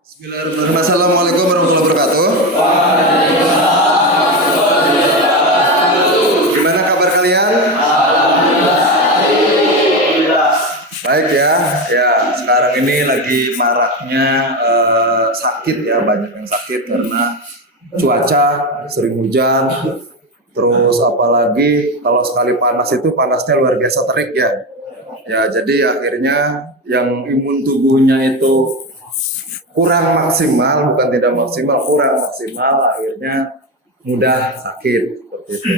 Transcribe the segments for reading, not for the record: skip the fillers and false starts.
Bismillahirrahmanirrahim. Assalamualaikum warahmatullahi wabarakatuh. Gimana kabar kalian? Baik ya. Ya, sekarang ini lagi maraknya sakit ya, banyak yang sakit karena cuaca sering hujan. Terus apalagi kalau sekali panas itu panasnya luar biasa terik ya. Ya, jadi akhirnya yang imun tubuhnya itu kurang maksimal, bukan tidak maksimal, kurang maksimal, akhirnya mudah sakit seperti itu.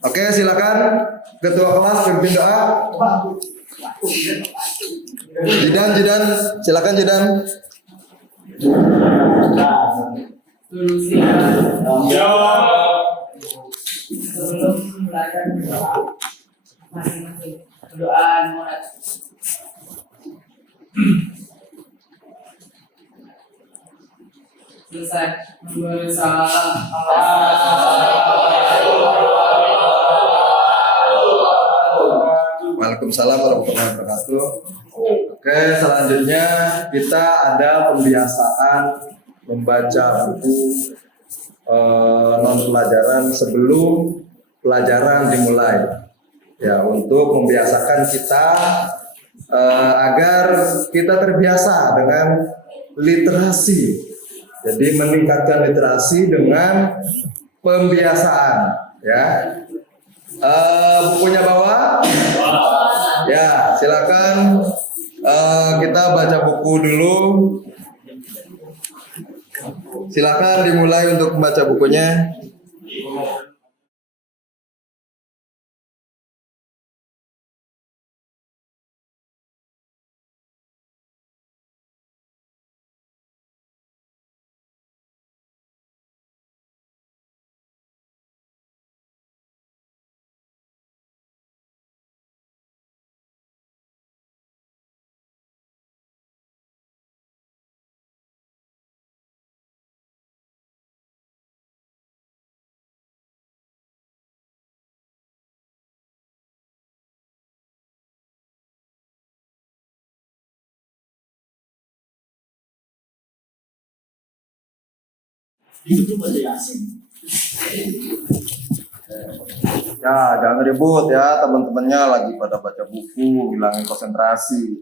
Oke, silakan ketua kelas pimpin doa. Jidan, silakan Jidan. Sebelum belajar berdoa, masing-masing berdoa mulai. Selesai bersalam. Waalaikumsalam warahmatullahi wabarakatuh. Oke, selanjutnya kita ada pembiasaan membaca buku non pelajaran sebelum pelajaran dimulai. Ya, untuk membiasakan kita agar kita terbiasa dengan literasi. Jadi meningkatkan literasi dengan pembiasaan. Ya, bukunya bawa. Ya, silakan kita baca buku dulu. Silakan dimulai untuk membaca bukunya. Ya, jangan ribut ya, teman-temannya lagi pada baca buku, hilangin konsentrasi.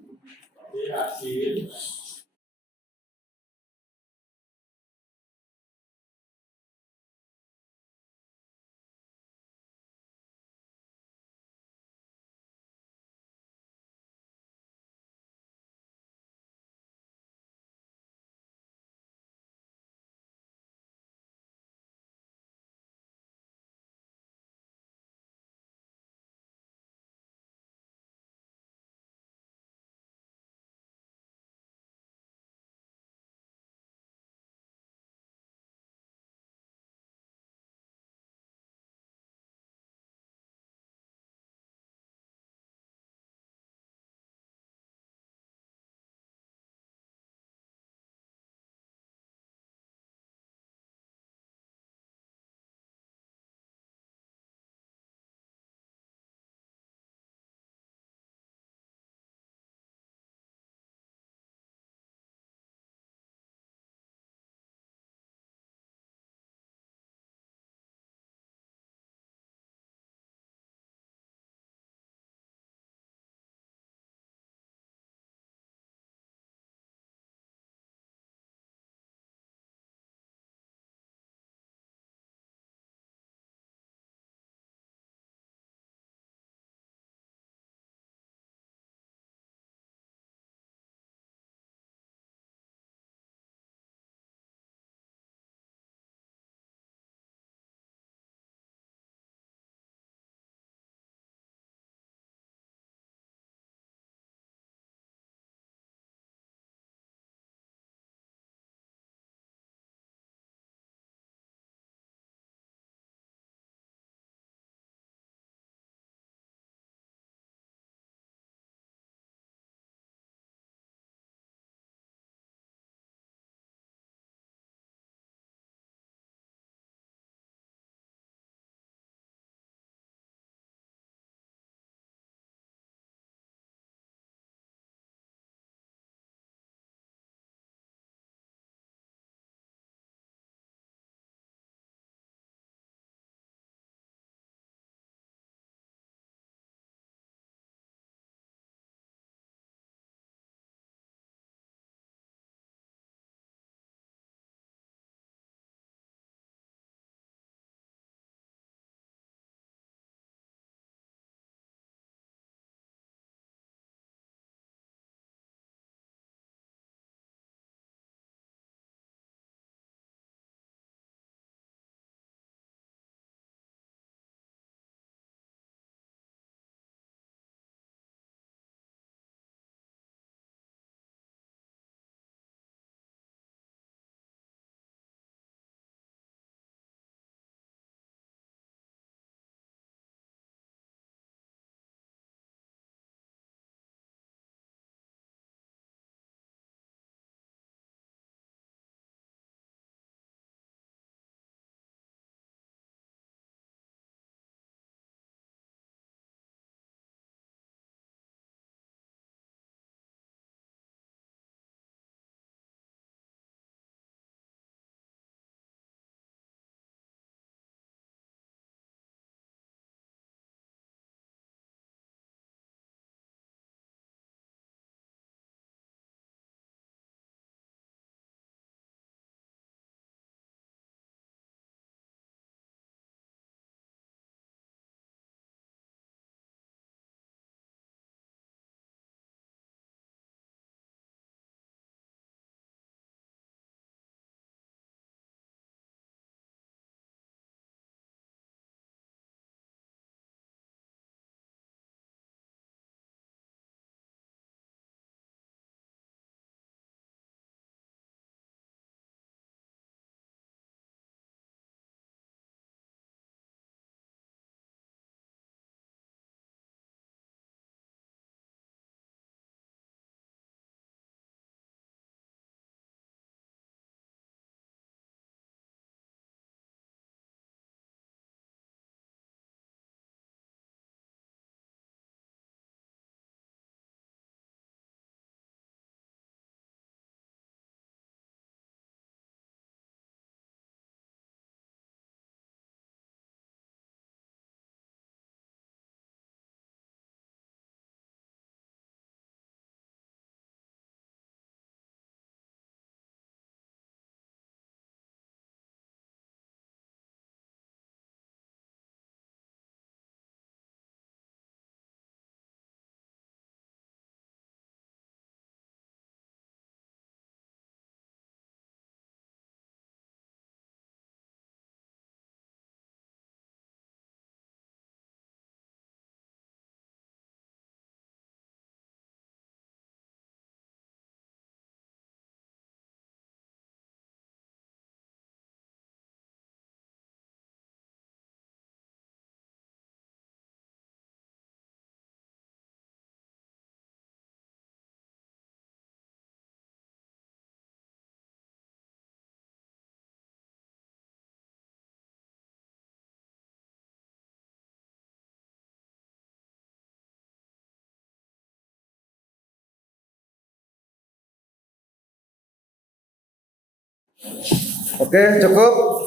Oke, cukup.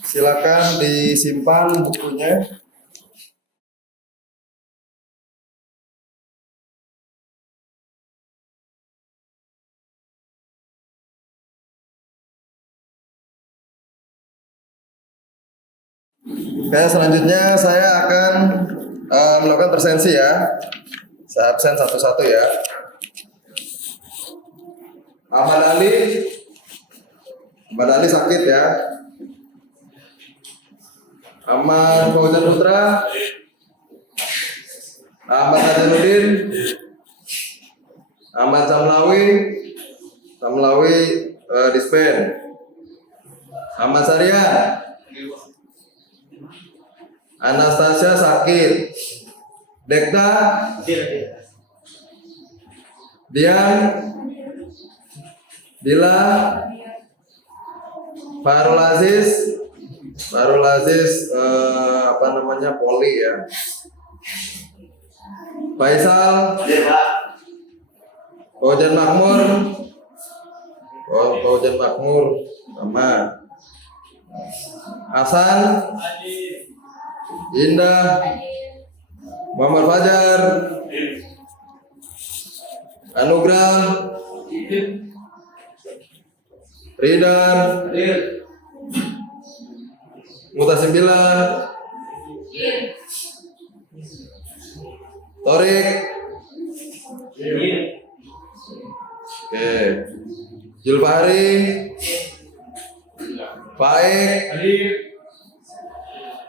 Silakan disimpan bukunya. Oke, selanjutnya saya akan melakukan presensi ya. Saya absen satu-satu ya. Ahmad Ali sakit ya. Ahmad Fauzan Putra, Ahmad Nazaruddin, Ahmad Samlawi dispen. Ahmad Sarya, Anastasia sakit. Dekta, Dian, Dila, Farul Aziz, poli ya. Faisal, Fauzan Makmur, sama. Hasan, Indah, Muhammad Fajar, Anugrah, Ridan, Mutasimila, Torik, oke, Julfahri, Faik,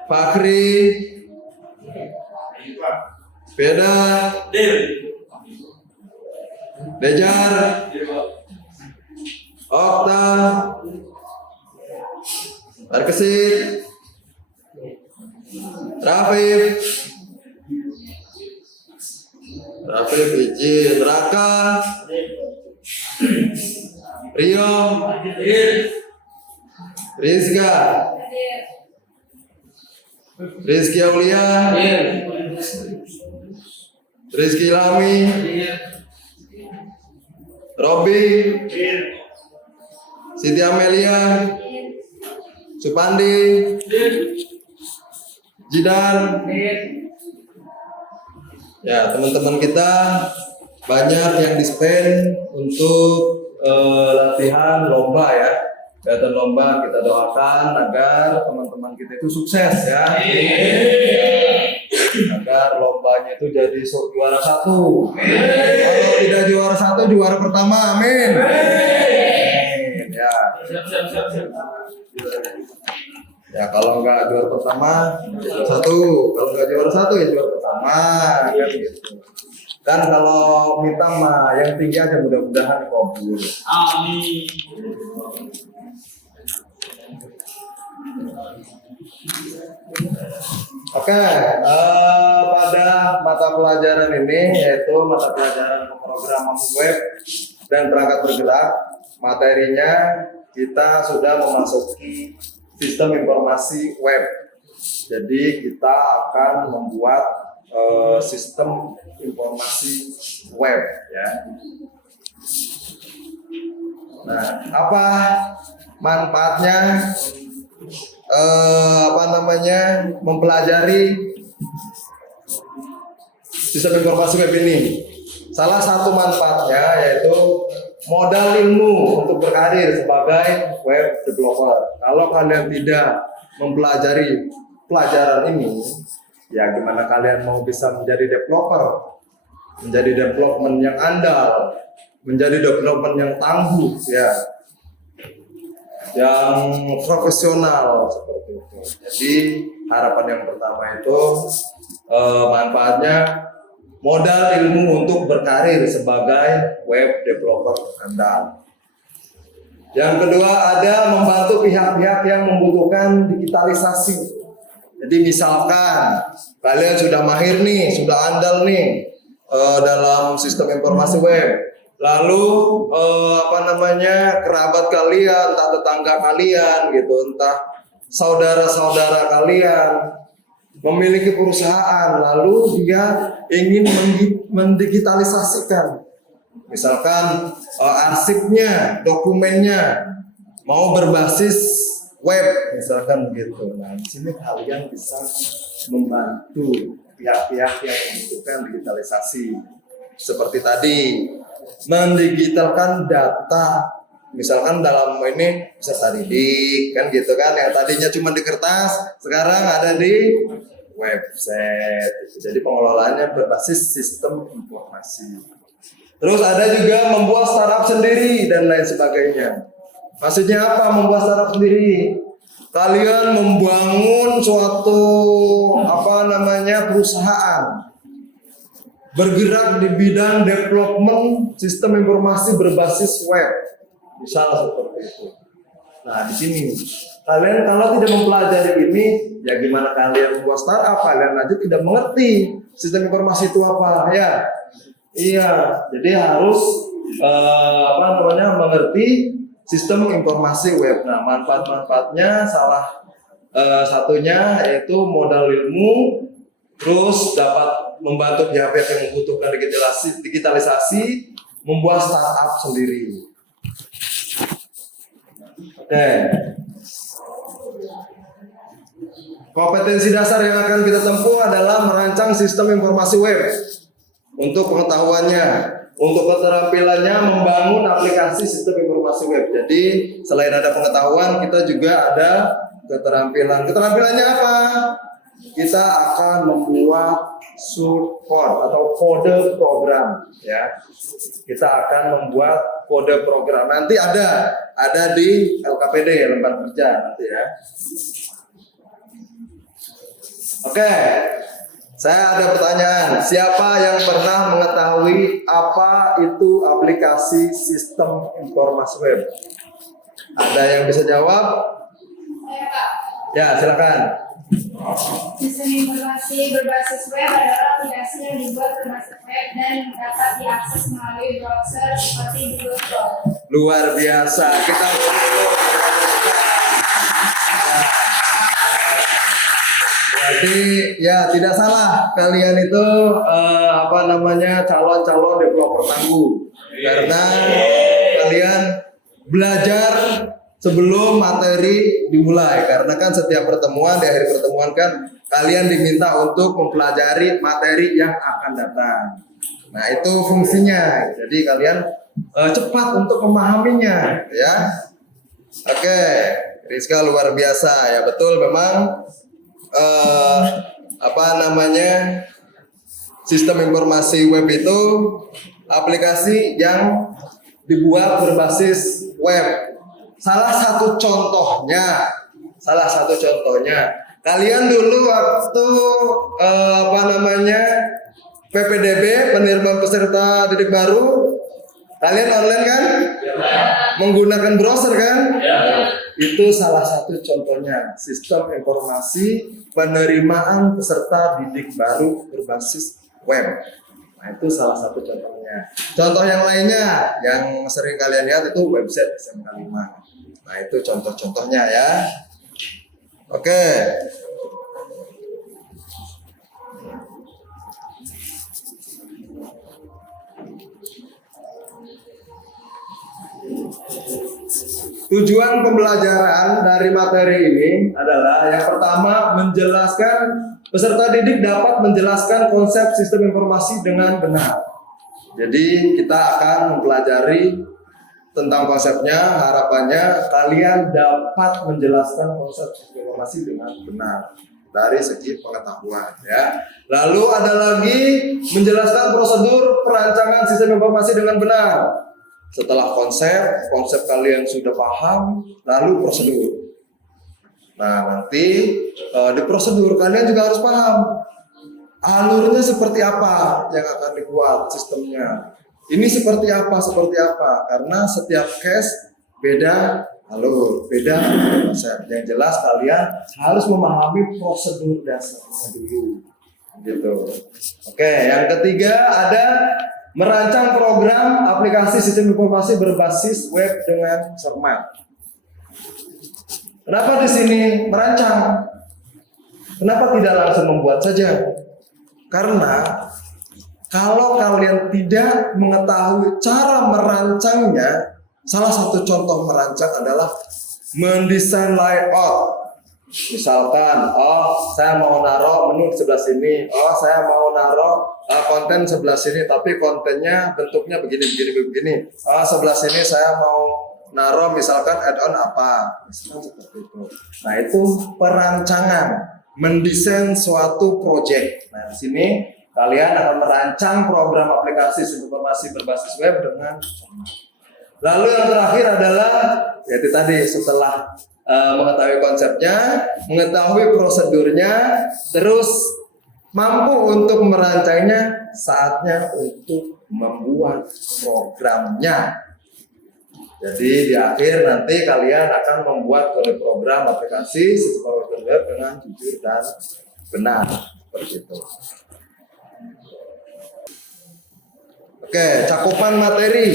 Fakri, Beda, Dejar, Okta, Arkesit, Rafif, izin, Raka, Rio, Rizky Aulia, Rizky Lami, Robi, Siti Amelia, Supandi, Jidan. Ya, teman-teman kita banyak yang dispen untuk latihan lomba ya. Kegiatan lomba, kita doakan agar teman-teman kita itu sukses ya. Agar lombanya itu jadi juara 1. Kalau tidak juara 1, juara pertama. Amin. Ya. Ya, kalau nggak juara pertama, juara 1. Kalau nggak juara 1 ya juara pertama, kan gitu. Dan kalau minta mah yang tinggi aja, mudah-mudahan dikabul. Amin. Oke, pada mata pelajaran ini yaitu mata pelajaran pemrograman web dan perangkat bergerak, materinya kita sudah memasuki sistem informasi web. Jadi kita akan membuat sistem informasi web ya. Nah, apa manfaatnya mempelajari sistem informasi web ini? Salah satu manfaatnya yaitu modal ilmu untuk berkarir sebagai web developer. Kalau kalian tidak mempelajari pelajaran ini, ya gimana kalian mau bisa menjadi developer, menjadi development yang andal, menjadi development yang tangguh ya, yang profesional seperti itu. Jadi harapan yang pertama itu manfaatnya modal ilmu untuk berkarir sebagai web developer andal. Yang kedua, ada membantu pihak-pihak yang membutuhkan digitalisasi. Jadi misalkan kalian sudah mahir nih, sudah andal nih dalam sistem informasi web, lalu kerabat kalian, entah tetangga kalian gitu, entah saudara-saudara kalian memiliki perusahaan, lalu dia ingin mendigitalisasikan Misalkan arsipnya, dokumennya mau berbasis web, misalkan begitu. Nah, di sini kalian bisa membantu pihak-pihak yang membutuhkan digitalisasi. Seperti tadi, mendigitalkan data, misalkan dalam ini peserta didik, kan gitu kan, yang tadinya cuma di kertas, sekarang ada di website. Jadi pengelolaannya berbasis sistem informasi. Terus ada juga membuat startup sendiri dan lain sebagainya. Maksudnya apa membuat startup sendiri? Kalian membangun suatu perusahaan bergerak di bidang development sistem informasi berbasis web, misalnya seperti itu. Nah, di sini kalian kalau tidak mempelajari ini, ya gimana kalian membuat startup? Kalian aja tidak mengerti sistem informasi itu apa, ya? Iya, jadi harus mengerti sistem informasi web. Nah, manfaat-manfaatnya salah satunya yaitu modal ilmu, terus dapat membantu pihak-pihak yang membutuhkan digitalisasi, membuat startup sendiri. Oke. Kompetensi dasar yang akan kita tempuh adalah merancang sistem informasi web. Untuk pengetahuannya, untuk keterampilannya membangun aplikasi sistem informasi web. Jadi selain ada pengetahuan, kita juga ada keterampilan. Keterampilannya apa? Kita akan membuat support atau kode program, ya. Kita akan membuat kode program. Nanti ada di LKPD, lembar kerja nanti, ya. Oke. Saya ada pertanyaan, siapa yang pernah mengetahui apa itu aplikasi sistem informasi web? Ada yang bisa jawab? Saya, Kak. Ya, silakan. Sistem informasi berbasis web adalah aplikasi yang dibuat berbasis web dan dapat diakses melalui browser seperti Google Chrome. Luar biasa. Kita Jadi ya tidak salah kalian itu calon-calon developer tangguh karena kalian belajar sebelum materi dimulai, karena kan setiap pertemuan di akhir pertemuan kan kalian diminta untuk mempelajari materi yang akan datang. Nah, itu fungsinya. Jadi kalian cepat untuk memahaminya, ya. Oke, Rizka luar biasa ya, betul memang sistem informasi web itu aplikasi yang dibuat berbasis web. Salah satu contohnya, kalian dulu waktu PPDB, penerimaan peserta didik baru, kalian online kan? Menggunakan browser kan? Itu salah satu contohnya, sistem informasi penerimaan peserta didik baru berbasis web. Nah, itu salah satu contohnya. Contoh yang lainnya yang sering kalian lihat itu website SMK 5. Nah, itu contoh-contohnya ya. Oke. Tujuan pembelajaran dari materi ini adalah yang pertama, menjelaskan peserta didik dapat menjelaskan konsep sistem informasi dengan benar. Jadi kita akan mempelajari tentang konsepnya, harapannya kalian dapat menjelaskan konsep sistem informasi dengan benar dari segi pengetahuan, ya. Lalu ada lagi menjelaskan prosedur perancangan sistem informasi dengan benar. Setelah konsep kalian sudah paham, lalu prosedur. Nah, nanti di prosedur kalian juga harus paham alurnya seperti apa yang akan dibuat sistemnya. Ini seperti apa, karena setiap case beda alur, beda konsep. Yang jelas kalian harus memahami prosedur dasarnya dulu. Gitu. Oke, yang ketiga ada merancang program aplikasi sistem informasi berbasis web dengan cermat. Kenapa di sini merancang? Kenapa tidak langsung membuat saja? Karena Kalau kalian tidak mengetahui cara merancangnya, salah satu contoh merancang adalah mendesain layout. Misalkan, saya mau naruh menu di sebelah sini, saya mau naruh konten sebelah sini, tapi kontennya bentuknya begini. Sebelah sini saya mau naruh misalkan add-on apa, misalkan seperti itu. Nah itu perancangan, mendesain suatu project. Nah di sini kalian akan merancang program aplikasi informasi berbasis web dengan cermat. Lalu yang terakhir adalah, yaitu tadi setelah mengetahui konsepnya, mengetahui prosedurnya, terus mampu untuk merancangnya, saatnya untuk membuat programnya. Jadi di akhir nanti kalian akan membuat kode program aplikasi sistem web dengan jujur dan benar, seperti itu. Oke, cakupan materi.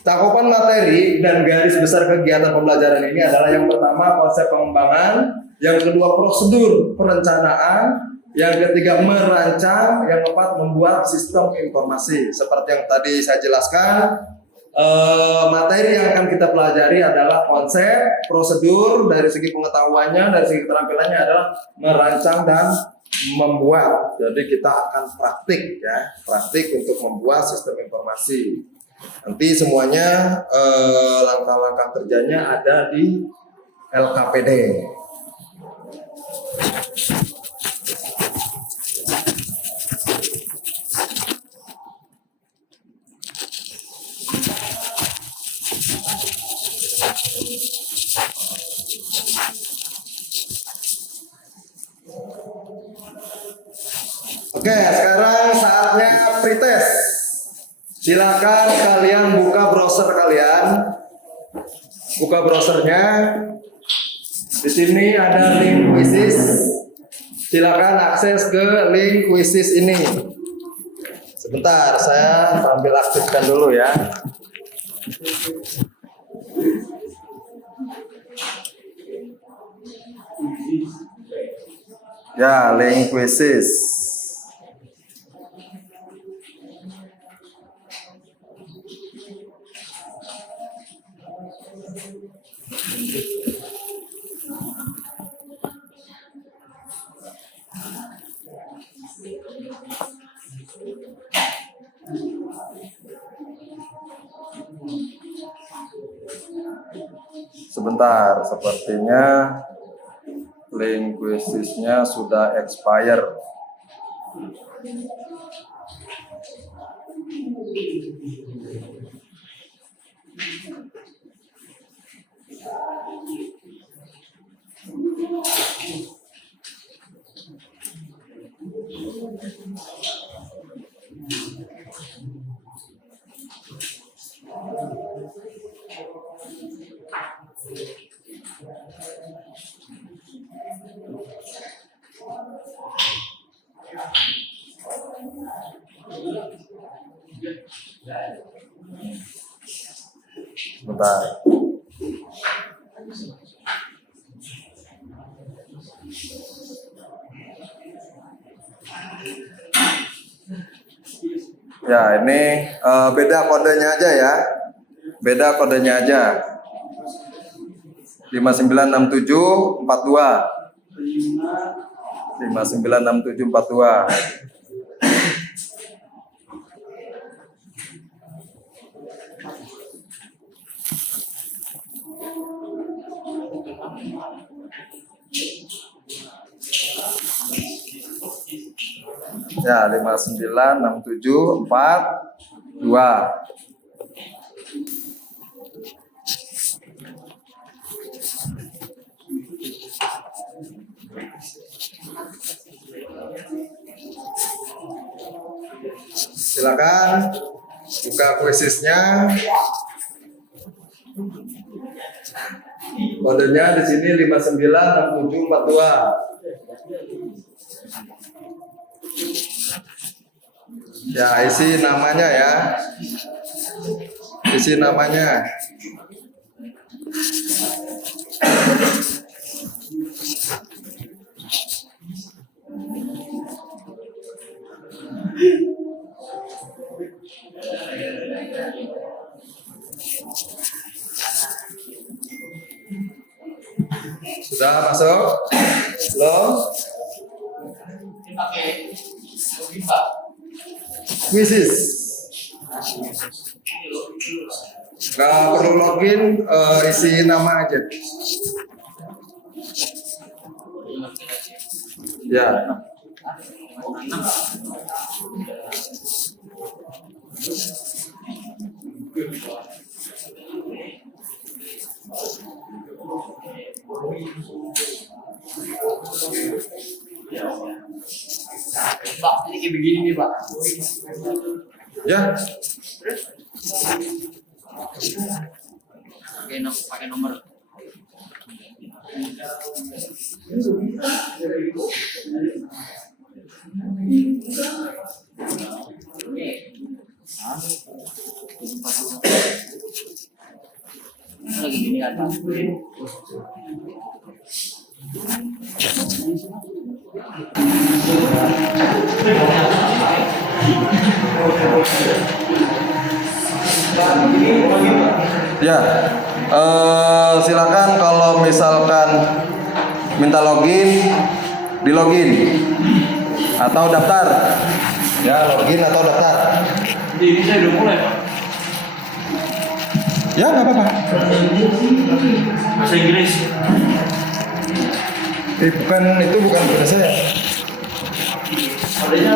Cakupan materi dan garis besar kegiatan pembelajaran ini adalah yang pertama konsep pengembangan, yang kedua prosedur perencanaan, yang ketiga merancang, yang keempat membuat sistem informasi. Seperti yang tadi saya jelaskan, materi yang akan kita pelajari adalah konsep, prosedur, dari segi pengetahuannya, dari segi keterampilannya adalah merancang dan membuat. Jadi kita akan praktik untuk membuat sistem informasi. Nanti semuanya langkah-langkah kerjanya ada di LKPD. Oke, sekarang saatnya pretest. Silakan kalian buka browser kalian. Buka browsernya. Di sini ada link quizzes. Silakan akses ke link quizzes ini. Sebentar, saya sambil aktifkan dulu ya. Ya, link quizzes. Sebentar, sepertinya link quizesnya sudah expire. Sebentar. Ya, ini beda kodenya aja ya. Beda kodenya aja. 596742. 596742. Ya, 596742. Silakan buka quizesnya. Kodenya di sini 596742. Ya, isi namanya ya. Isi namanya. Sudah masuk? Belum? Ini pakai login Pak. Quizzes. Nggak perlu login, isi nama aja. Ya. Pak, ini kayak begini nih Pak. Ya. Pakai nomor. Lagi gini kan Pak. Ya, silakan kalau misalkan minta login, di login atau daftar. Ya, login atau daftar. Ini saya udah mulai Pak. Ya, nggak apa-apa. Bahasa Inggris. Itu bukan pada saya.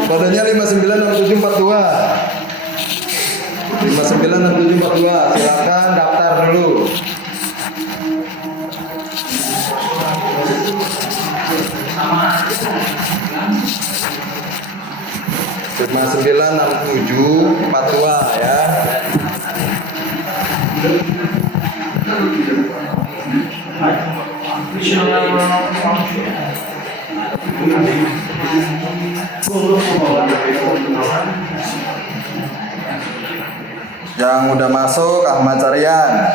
Kodenya 596742. 596742. Silakan daftar dulu. Cuma 96742 ya. Yang udah masuk Ahmad Carian.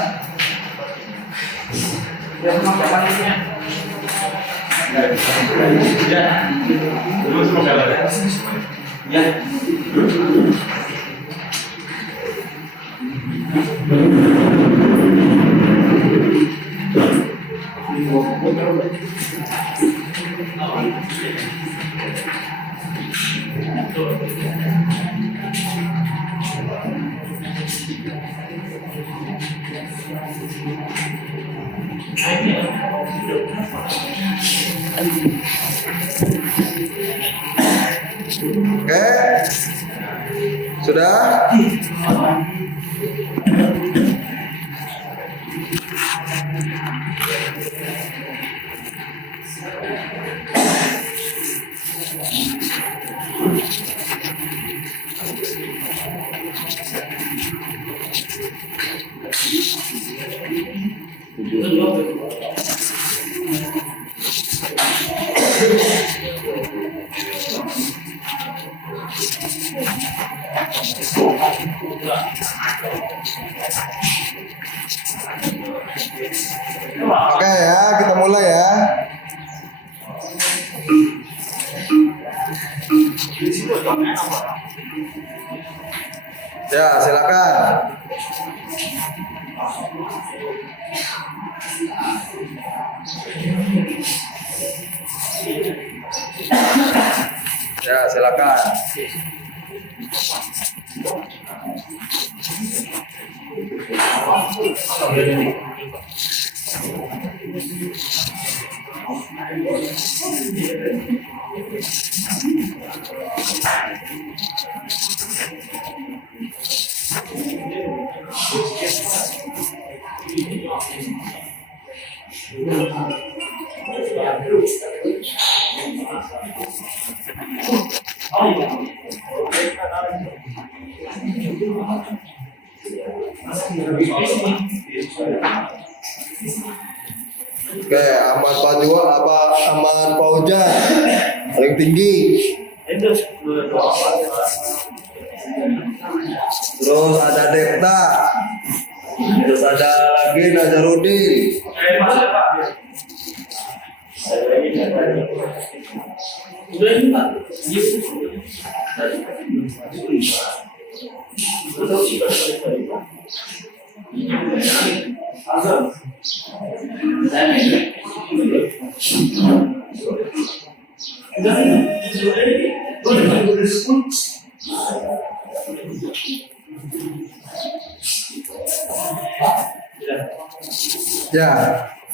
Oke, sudah. Oke ya, kita mulai ya. Ya, silakan. Ya, silakan. Oke, Ahmad Pajwa apa Ahmad Paujan paling tinggi. Terus ada Dekta. Terus ada lagi Nazarudin. Udah ini Pak. Ya,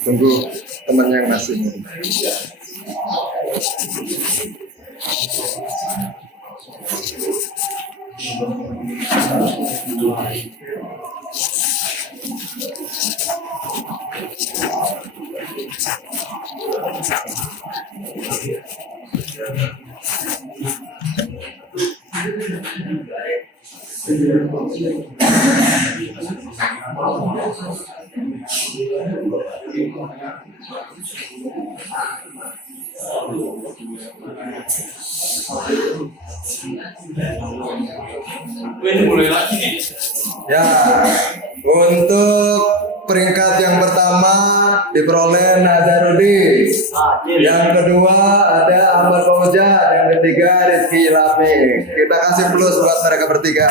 tunggu teman yang masih. Ini mulai lagi nih. Ya, untuk peringkat yang pertama diperoleh Nazarudin. Yang kedua ada Ahmad Fauja, yang ketiga Rizky Ilami. Kita kasih plus buat mereka bertiga.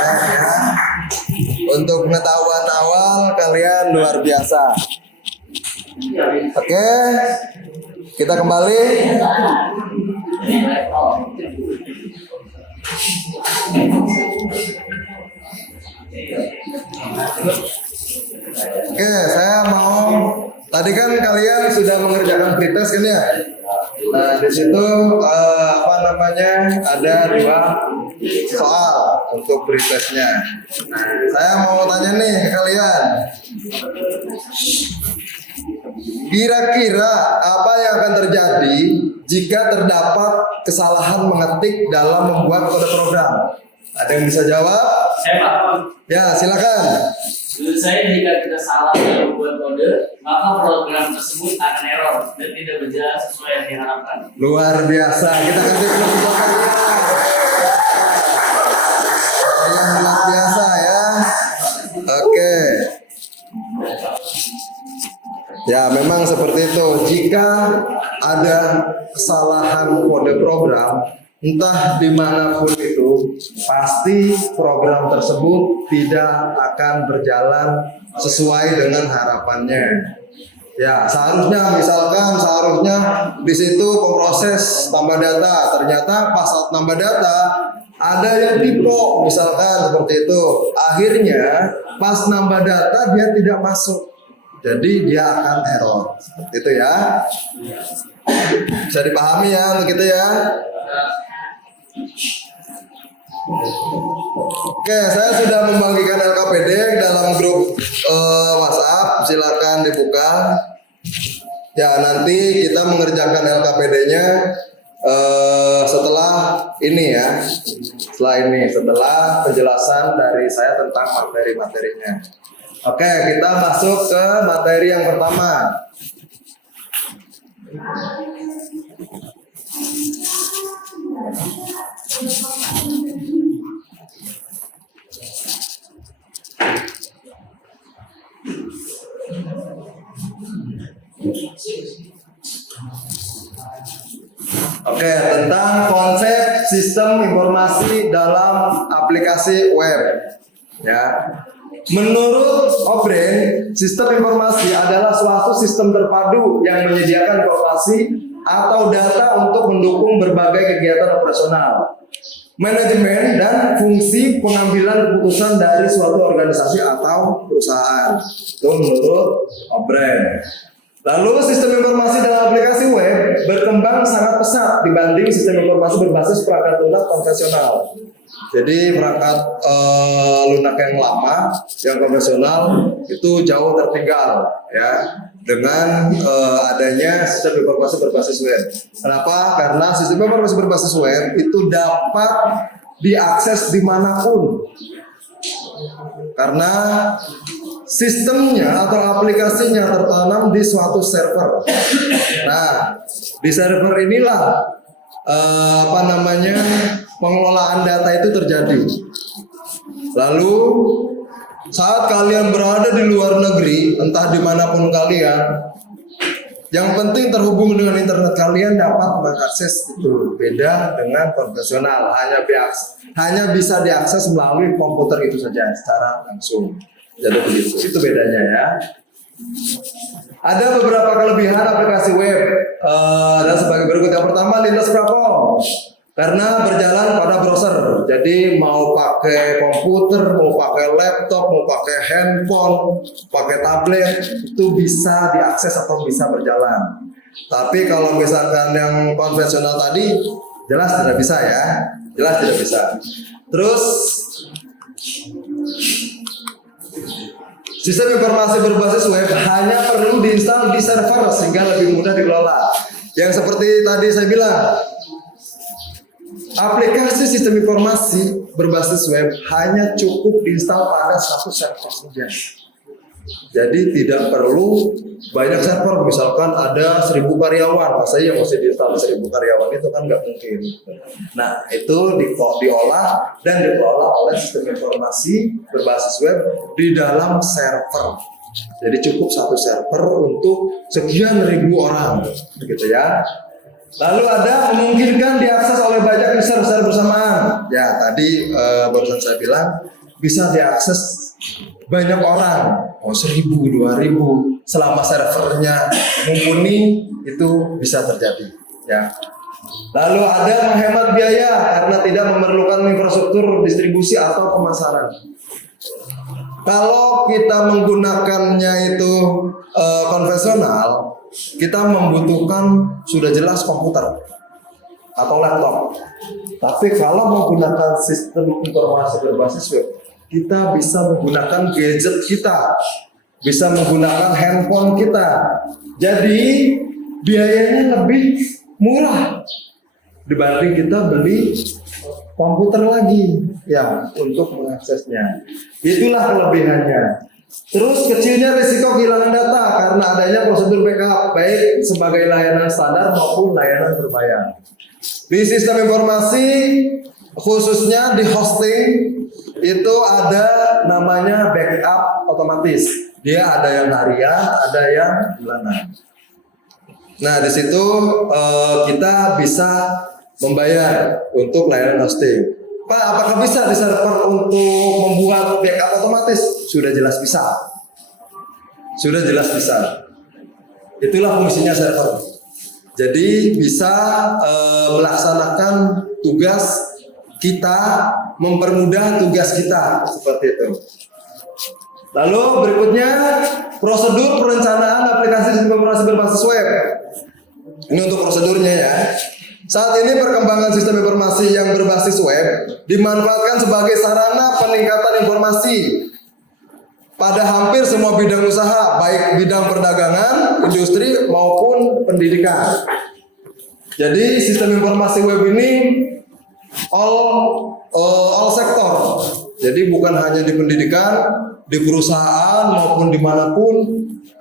Ya. Untuk pengetahuan awal kalian luar biasa. Oke, kita kembali. Oke, saya mau. Tadi kan kalian sudah mengerjakan pretest kan ya? Nah, di situ ada 2 soal untuk pretestnya. Saya mau tanya nih ke kalian. Kira-kira apa yang akan terjadi jika terdapat kesalahan mengetik dalam membuat kode program? Ada yang bisa jawab? Saya Pak. Ya, silakan. Menurut saya jika kita salah dalam membuat kode, maka program tersebut akan error dan tidak berjalan sesuai yang diharapkan. Luar biasa. Kita kasih plus buat kalian. Kalian luar biasa ya. Oke. Ya, memang seperti itu. Jika ada kesalahan kode program, entah dimanapun itu, pasti program tersebut tidak akan berjalan sesuai dengan harapannya. Ya, seharusnya di situ pemproses tambah data, ternyata pas saat tambah data ada yang typo, misalkan seperti itu. Akhirnya pas nambah data dia tidak masuk. Jadi dia akan error. Seperti itu ya. Bisa dipahami ya begitu ya. Oke, saya sudah membagikan LKPD dalam grup WhatsApp. Silakan dibuka. Ya, nanti kita mengerjakan LKPD-nya setelah ini ya. Setelah penjelasan dari saya tentang materi-materinya. Oke, kita masuk ke materi yang pertama. Oke, tentang konsep sistem informasi dalam aplikasi web. Ya. Menurut O'Brien, sistem informasi adalah suatu sistem terpadu yang menyediakan informasi atau data untuk mendukung berbagai kegiatan operasional, manajemen, dan fungsi pengambilan keputusan dari suatu organisasi atau perusahaan. Itu menurut O'Brien. Lalu sistem informasi dalam aplikasi web berkembang sangat pesat dibanding sistem informasi berbasis perangkat lunak konvensional. Jadi perangkat lunak yang lama, yang konvensional itu jauh tertinggal ya dengan adanya sistem informasi berbasis web. Kenapa? Karena sistem informasi berbasis web itu dapat diakses dimanapun. Karena sistemnya atau aplikasinya tertanam di suatu server. Nah, di server inilah pengelolaan data itu terjadi. Lalu saat kalian berada di luar negeri, entah dimanapun kalian, yang penting terhubung dengan internet kalian dapat mengakses itu. Beda dengan konvensional, hanya bisa diakses melalui komputer itu saja secara langsung. Jadi begitu, itu bedanya ya. Ada beberapa kelebihan aplikasi web dan sebagai berikut. Yang pertama, lintas platform. Karena berjalan pada browser, jadi mau pakai komputer, mau pakai laptop, mau pakai handphone, pakai tablet, itu bisa diakses atau bisa berjalan. Tapi kalau misalkan yang konvensional tadi, jelas tidak bisa ya, jelas tidak bisa. Terus sistem informasi berbasis web hanya perlu diinstal di server sehingga lebih mudah dikelola. Yang seperti tadi saya bilang, aplikasi sistem informasi berbasis web hanya cukup diinstal pada satu server saja. Jadi tidak perlu banyak server. Misalkan ada 1000 karyawan, masa yang mesti diinstal 1000 karyawan, itu kan nggak mungkin. Nah, itu diolah dan dikelola oleh sistem informasi berbasis web di dalam server. Jadi cukup satu server untuk sekian ribu orang, begitu ya. Lalu ada memungkinkan diakses oleh banyak user secara bersamaan. Ya, tadi barusan saya bilang bisa diakses banyak orang, 1000, 2000, selama servernya mumpuni itu bisa terjadi. Ya. Lalu ada menghemat biaya karena tidak memerlukan infrastruktur distribusi atau pemasaran. Kalau kita menggunakannya itu konvensional, kita membutuhkan sudah jelas komputer atau laptop. Tapi kalau menggunakan sistem informasi berbasis web, kita bisa menggunakan gadget kita, bisa menggunakan handphone kita. Jadi biayanya lebih murah dibanding kita beli komputer lagi ya untuk mengaksesnya. Itulah kelebihannya. Terus kecilnya risiko kehilangan data karena adanya prosedur backup baik sebagai layanan standar maupun layanan berbayar. Di sistem informasi khususnya di hosting itu ada namanya backup otomatis. Dia ada yang harian, ada yang bulanan. Nah, di situ kita bisa membayar untuk layanan hosting. Pak, apakah bisa di server untuk membuat backup otomatis? Sudah jelas bisa. Sudah jelas bisa. Itulah fungsinya server. Jadi bisa melaksanakan tugas kita, mempermudah tugas kita seperti itu. Lalu berikutnya prosedur perencanaan aplikasi sistem informasi berbasis web. Ini untuk prosedurnya ya. Saat ini perkembangan sistem informasi yang berbasis web dimanfaatkan sebagai sarana peningkatan informasi pada hampir semua bidang usaha, baik bidang perdagangan, industri maupun pendidikan. Jadi sistem informasi web ini all sektor. Jadi bukan hanya di pendidikan, di perusahaan maupun dimanapun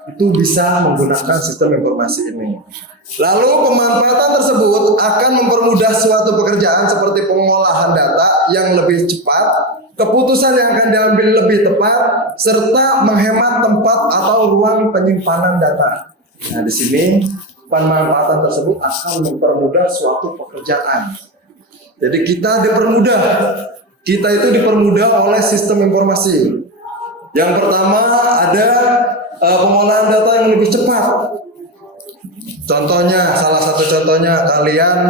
itu bisa menggunakan sistem informasi ini. Lalu pemanfaatan tersebut akan mempermudah suatu pekerjaan seperti pengolahan data yang lebih cepat, keputusan yang akan diambil lebih tepat, serta menghemat tempat atau ruang penyimpanan data. Nah, di sini pemanfaatan tersebut akan mempermudah suatu pekerjaan. Jadi kita dipermudah, kita itu dipermudah oleh sistem informasi. Yang pertama ada pengolahan data yang lebih cepat. Contohnya, salah satu contohnya kalian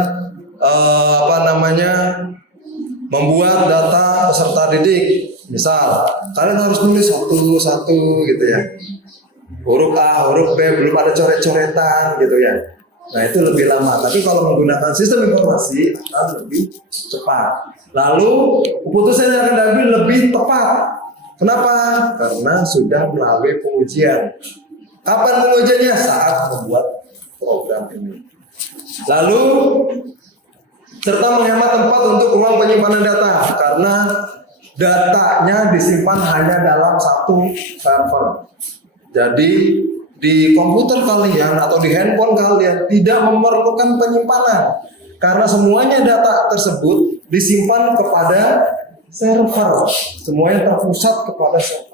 membuat data peserta didik. Misal, kalian harus tulis satu-satu gitu ya. Huruf A, huruf B, belum ada coret-coretan gitu ya. Nah, itu lebih lama. Tapi kalau menggunakan sistem informasi akan lebih cepat. Lalu keputusan yang akan diambil lebih tepat. Kenapa? Karena sudah melalui pengujian. Kapan pengujiannya? Saat membuat program ini. Lalu serta menghemat tempat untuk ruang penyimpanan data karena datanya disimpan hanya dalam satu server. Jadi di komputer kalian atau di handphone kalian tidak memerlukan penyimpanan karena semuanya data tersebut disimpan kepada server. Semuanya terpusat kepada server.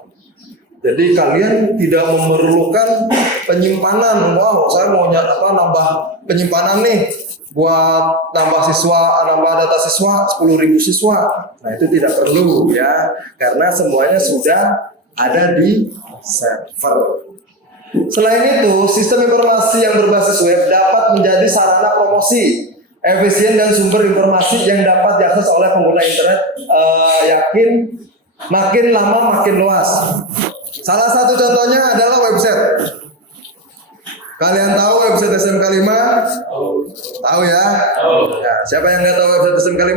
Jadi kalian tidak memerlukan penyimpanan. Wow, saya mau nambah penyimpanan nih buat nambah data siswa 10.000 siswa. Nah, itu tidak perlu ya, karena semuanya sudah ada di server. Selain itu, sistem informasi yang berbasis web dapat menjadi sarana promosi, efisien dan sumber informasi yang dapat diakses oleh pengguna internet. Yakin makin lama makin luas. Salah satu contohnya adalah website. Kalian tahu website SMK 5? Tahu ya? Ya, siapa yang nggak tahu website SMK 5?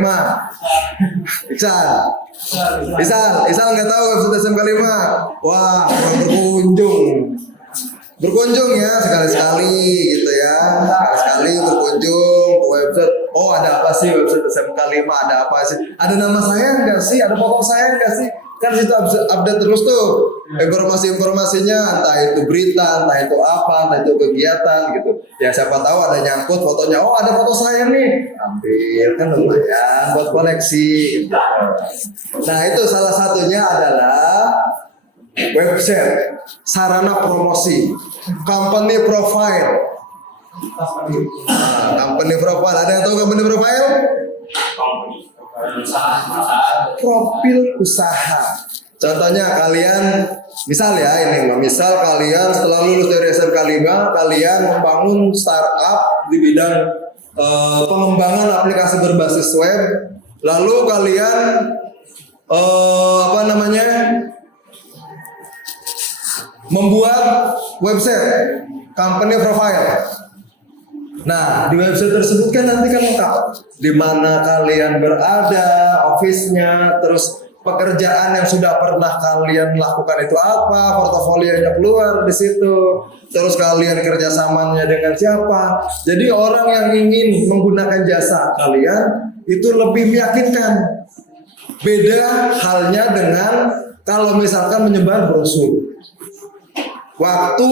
Isal nggak tahu website SMK 5? Wah, kurang berkunjung ya sekali-sekali gitu ya, sekali-sekali berkunjung ke website. Oh, ada apa sih website SMK 5? Ada apa sih? Ada nama saya nggak sih? Ada foto saya nggak sih? Kan situ update terus tuh informasi-informasinya, entah itu berita, entah itu apa, entah itu kegiatan gitu. Ya siapa tahu ada nyangkut fotonya, oh ada foto saya nih, ambil, kan lumayan buat koleksi. Nah itu salah satunya adalah website, sarana promosi, company profile. Company profile, ada yang tahu company profile? Profil usaha. Contohnya kalian, misal kalian setelah lulus dari SMK 5, kalian membangun startup di bidang pengembangan aplikasi berbasis web. Lalu kalian membuat website, company profile. Nah, di website tersebut kan nanti kan lengkap di mana kalian berada, office-nya, terus pekerjaan yang sudah pernah kalian lakukan itu apa, portofolionya keluar di situ, terus kalian kerjasamanya dengan siapa. Jadi orang yang ingin menggunakan jasa kalian itu lebih meyakinkan. Beda halnya dengan kalau misalkan menyebar brosur, waktu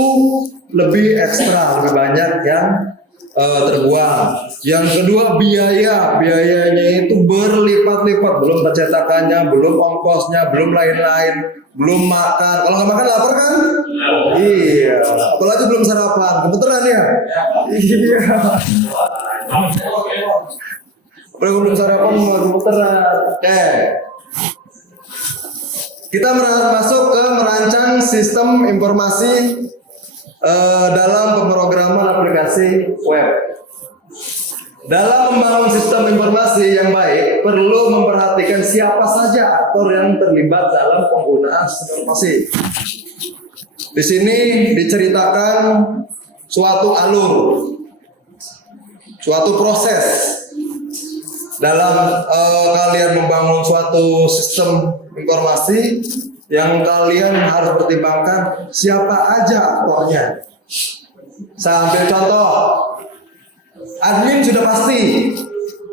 lebih ekstra, lebih banyak yang terbuang. Yang kedua biayanya itu berlipat-lipat, belum percetakannya, belum ongkosnya, belum lain-lain, belum makan. Kalau nggak makan lapar kan? Iya. Apalagi belum sarapan, kebetulan ya. Iya. Apalagi belum sarapan, kebetulan. Oke. Kita masuk ke merancang sistem informasi dalam pemrograman aplikasi web. Dalam membangun sistem informasi yang baik, perlu memperhatikan siapa saja aktor yang terlibat dalam penggunaan sistem informasi. Di sini diceritakan suatu alur, suatu proses dalam kalian membangun suatu sistem informasi. Yang kalian harus pertimbangkan siapa aja aktornya. Saya ambil contoh, admin sudah pasti.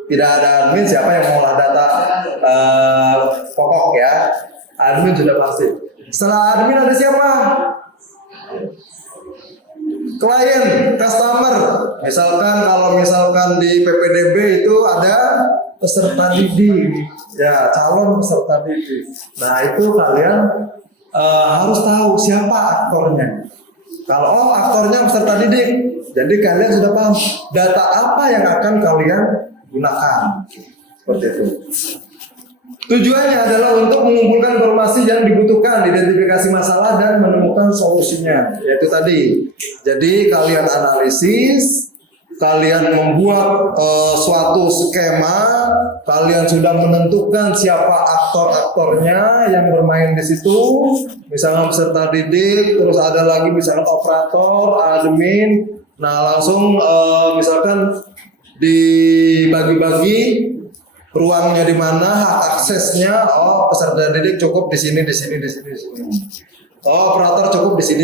Tidak ada admin, siapa yang mengolah data pokok ya. Admin sudah pasti. Setelah admin ada siapa? Klien, customer. Kalau misalkan di PPDB itu ada peserta didik, ya calon peserta didik. Nah itu kalian harus tahu siapa aktornya. Kalau aktornya peserta didik, jadi kalian sudah paham data apa yang akan kalian gunakan. Seperti itu. Tujuannya adalah untuk mengumpulkan informasi yang dibutuhkan, identifikasi masalah dan menemukan solusinya. Yaitu tadi. Jadi kalian analisis, kalian membuat suatu skema, kalian sudah menentukan siapa aktor-aktornya yang bermain di situ, misalnya peserta didik, terus ada lagi misalnya operator, admin. Nah langsung misalkan dibagi-bagi ruangnya di mana, hak aksesnya. Oh peserta didik cukup di sini. Oh operator cukup di sini.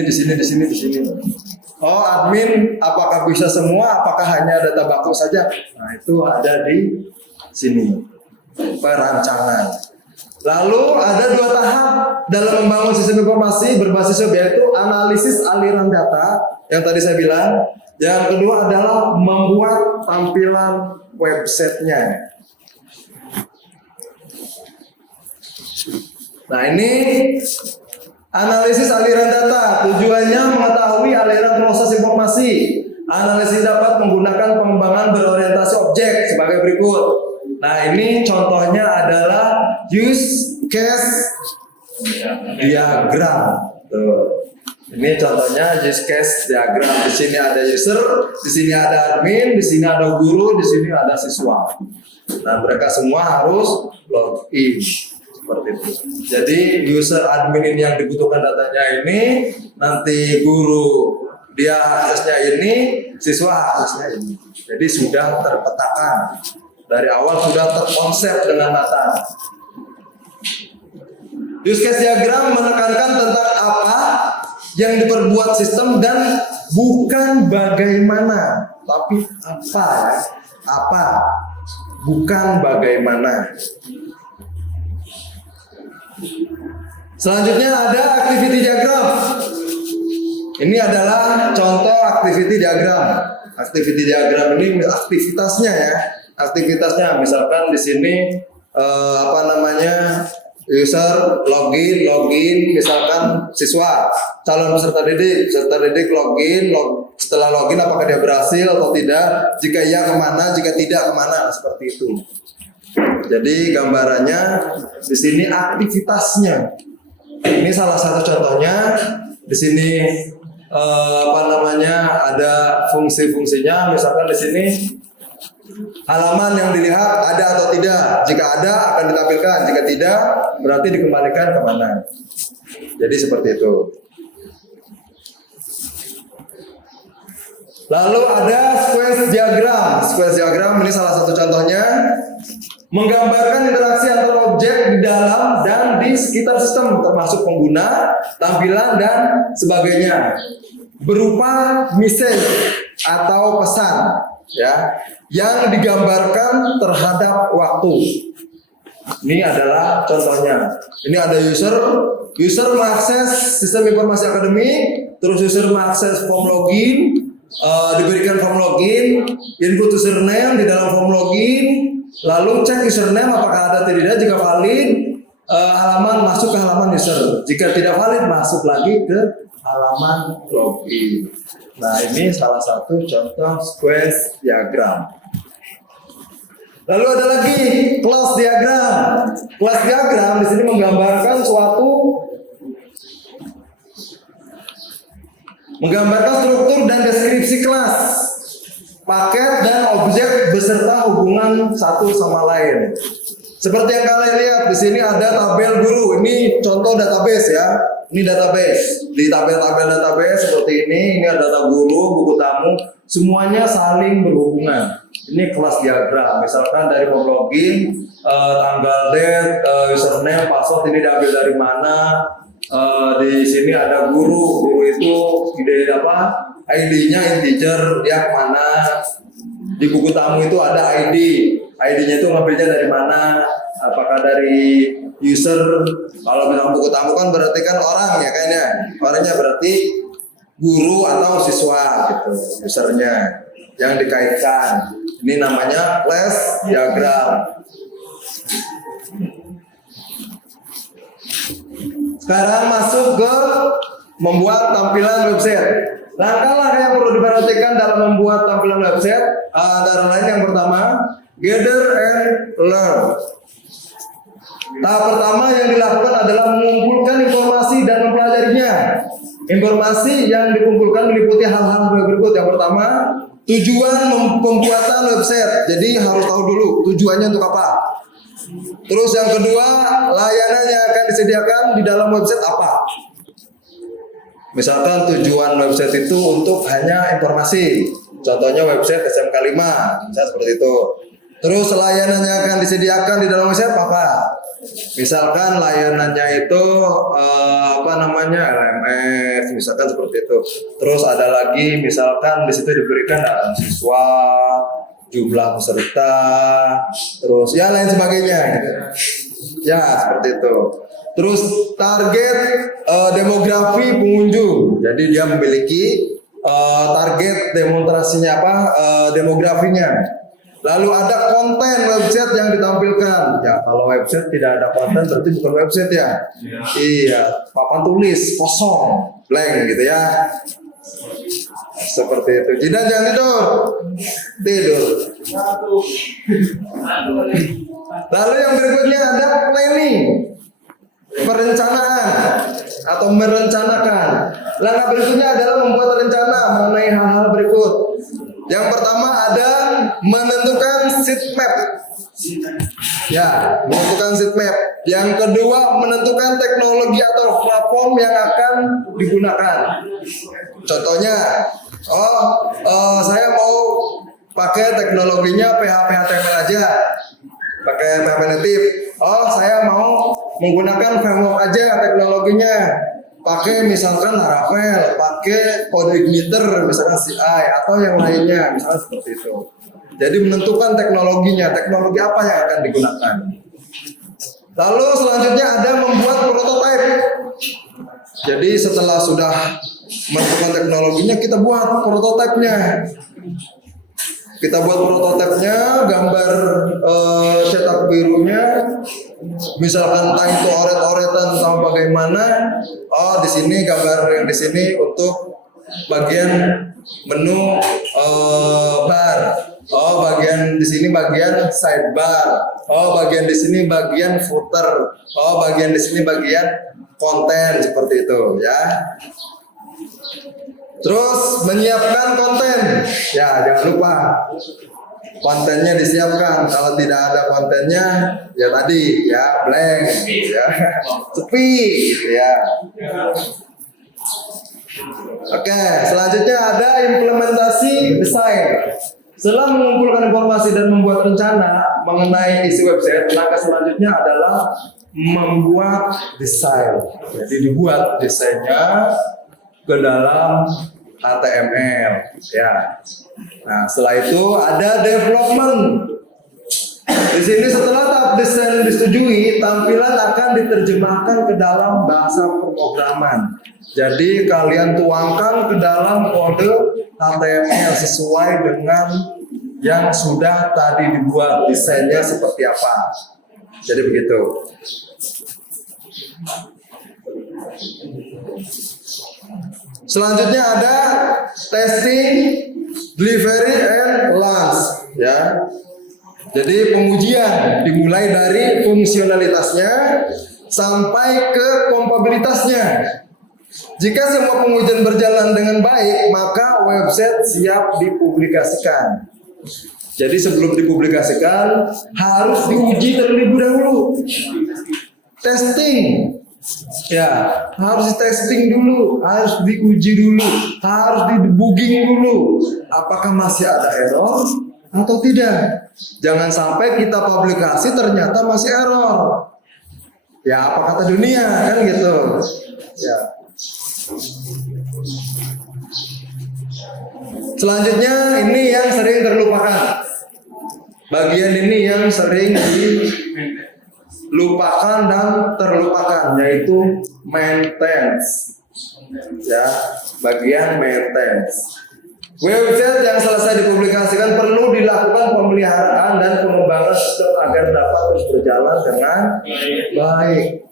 Oh admin apakah bisa semua? Apakah hanya data baku saja? Nah itu ada di sini perancangan. Lalu ada 2 tahap dalam membangun sistem informasi berbasis web, yaitu analisis aliran data yang tadi saya bilang. Yang kedua adalah membuat tampilan websitenya. Nah ini analisis aliran data, tujuannya mengetahui aliran proses informasi. Analisis dapat menggunakan pengembangan berorientasi objek sebagai berikut. Nah ini contohnya adalah use case diagram. Tuh. Ini contohnya use case diagram. Di sini ada user, di sini ada admin, di sini ada guru, di sini ada siswa. Nah, mereka semua harus login seperti itu. Jadi user admin ini yang dibutuhkan datanya ini, nanti guru dia aksesnya ini, siswa aksesnya ini. Jadi sudah terpetakan dari awal, sudah terkonsep dengan matang. Use case diagram menekankan tentang apa yang diperbuat sistem dan bukan bagaimana, tapi apa, bukan bagaimana. Selanjutnya ada activity diagram. Ini adalah contoh activity diagram. Activity diagram ini aktivitasnya ya, aktivitasnya misalkan di sini user login, misalkan siswa, calon peserta didik login, setelah login apakah dia berhasil atau tidak, jika iya kemana, jika tidak kemana, seperti itu. Jadi gambarannya di sini aktivitasnya. Ini salah satu contohnya. Di sini ada fungsi-fungsinya, misalkan di sini halaman yang dilihat ada atau tidak. Jika ada akan ditampilkan, jika tidak berarti dikembalikan kemana. Jadi seperti itu. Lalu ada square diagram. Square diagram ini salah satu contohnya, menggambarkan interaksi antara objek di dalam dan di sekitar sistem, termasuk pengguna, tampilan dan sebagainya, berupa message atau pesan ya yang digambarkan terhadap waktu. Ini adalah contohnya. Ini ada user mengakses sistem informasi akademik, terus user mengakses form login, diberikan form login, input username di dalam form login, lalu cek username apakah ada atau tidak. Jika valid, halaman masuk ke halaman user. Jika tidak valid, masuk lagi ke halaman login. Nah, ini salah satu contoh square diagram. Lalu ada lagi class diagram. Class diagram di sini menggambarkan struktur dan deskripsi kelas, paket dan objek beserta hubungan satu sama lain. Seperti yang kalian lihat di sini ada tabel guru. Ini contoh database ya. Ini database. Di tabel-tabel database seperti ini ada data guru, buku tamu, semuanya saling berhubungan. Ini kelas diagram. Misalkan dari form login, tanggal date, username, password ini diambil dari mana. Di sini ada guru. Guru itu ID-nya integer, dia kemana. Di buku tamu itu ada ID. ID-nya itu ngambilnya dari mana? Apakah dari user? Kalau bilang buku tamu kan berarti kan orang ya kayaknya. Orangnya berarti guru atau siswa gitu, usernya yang dikaitkan. Ini namanya class diagram. Sekarang masuk ke membuat tampilan website. Langkah-langkah yang perlu diperhatikan dalam membuat tampilan website antara lain yang pertama, gather and learn. Tahap pertama yang dilakukan adalah mengumpulkan informasi dan mempelajarinya. Informasi yang dikumpulkan meliputi hal-hal berikut. Yang pertama, tujuan pembuatan website. Jadi harus tahu dulu tujuannya untuk apa. Terus yang kedua, layanan yang akan disediakan di dalam website apa. Misalkan tujuan website itu untuk hanya informasi. Contohnya website SMK 5, misalnya seperti itu. Terus layanan yang akan disediakan di dalam website apa? Misalkan layanannya itu LMS, misalkan seperti itu. Terus ada lagi misalkan di situ diberikan data siswa, jumlah peserta, terus ya lain sebagainya gitu. Ya, seperti itu. Terus target demografi pengunjung. Jadi dia memiliki target demonstrasinya demografinya. Lalu ada konten website yang ditampilkan. Ya, kalau website tidak ada konten berarti bukan website ya. Iya, papan tulis kosong, blank gitu ya. Seperti itu. Jidan jangan tidur. Lalu yang berikutnya ada planning, perencanaan. atau merencanakan. Langkah berikutnya adalah membuat rencana mengenai hal-hal berikut. Yang pertama ada menentukan seat map. Ya, menentukan seat map. Yang kedua menentukan teknologi atau platform yang akan digunakan. Contohnya, saya mau pakai teknologinya PHP HTML aja, pakai PHP native. Saya mau menggunakan framework aja teknologinya, pakai misalkan Laravel, pakai kode igniter misalkan CI atau yang lainnya, misalnya seperti itu. Jadi menentukan teknologinya, teknologi apa yang akan digunakan. Lalu selanjutnya ada membuat prototype. Jadi setelah sudah menentukan teknologinya, kita buat prototipenya. Kita buat prototipenya, gambar cetak birunya, misalkan entah itu oret-oretan atau bagaimana. Di sini gambar yang di sini untuk bagian menu bar. Bagian di sini bagian sidebar. Bagian di sini bagian footer. Bagian di sini bagian konten, seperti itu ya. Terus menyiapkan konten. Ya, jangan lupa kontennya disiapkan. Kalau tidak ada kontennya, ya tadi ya blank, ya sepi, ya. Oke, selanjutnya ada implementasi desain. Setelah mengumpulkan informasi dan membuat rencana mengenai isi website, langkah selanjutnya adalah membuat desain. Jadi dibuat desainnya ke dalam HTML, ya. Nah, setelah itu ada development. Di sini setelah tahap desain disetujui, tampilan akan diterjemahkan ke dalam bahasa pemrograman. Jadi kalian tuangkan ke dalam kode HTML sesuai dengan yang sudah tadi dibuat, desainnya seperti apa. Jadi begitu. Selanjutnya ada testing, delivery, and launch, ya. Jadi pengujian dimulai dari fungsionalitasnya sampai ke kompatibilitasnya. Jika semua pengujian berjalan dengan baik, maka website siap dipublikasikan. Jadi sebelum dipublikasikan harus diuji terlebih dahulu. Testing. Ya, harus testing dulu, harus diuji dulu, harus debugging dulu. Apakah masih ada error atau tidak? Jangan sampai kita publikasi ternyata masih error. Ya, apa kata dunia kan gitu. Ya. Selanjutnya ini yang sering terlupakan. Bagian ini yang sering dilupakan dan terlupakan, yaitu maintenance. Ya, bagian maintenance. Website yang selesai dipublikasikan perlu dilakukan pemeliharaan dan pengembangan sistem agar dapat terus berjalan dengan baik.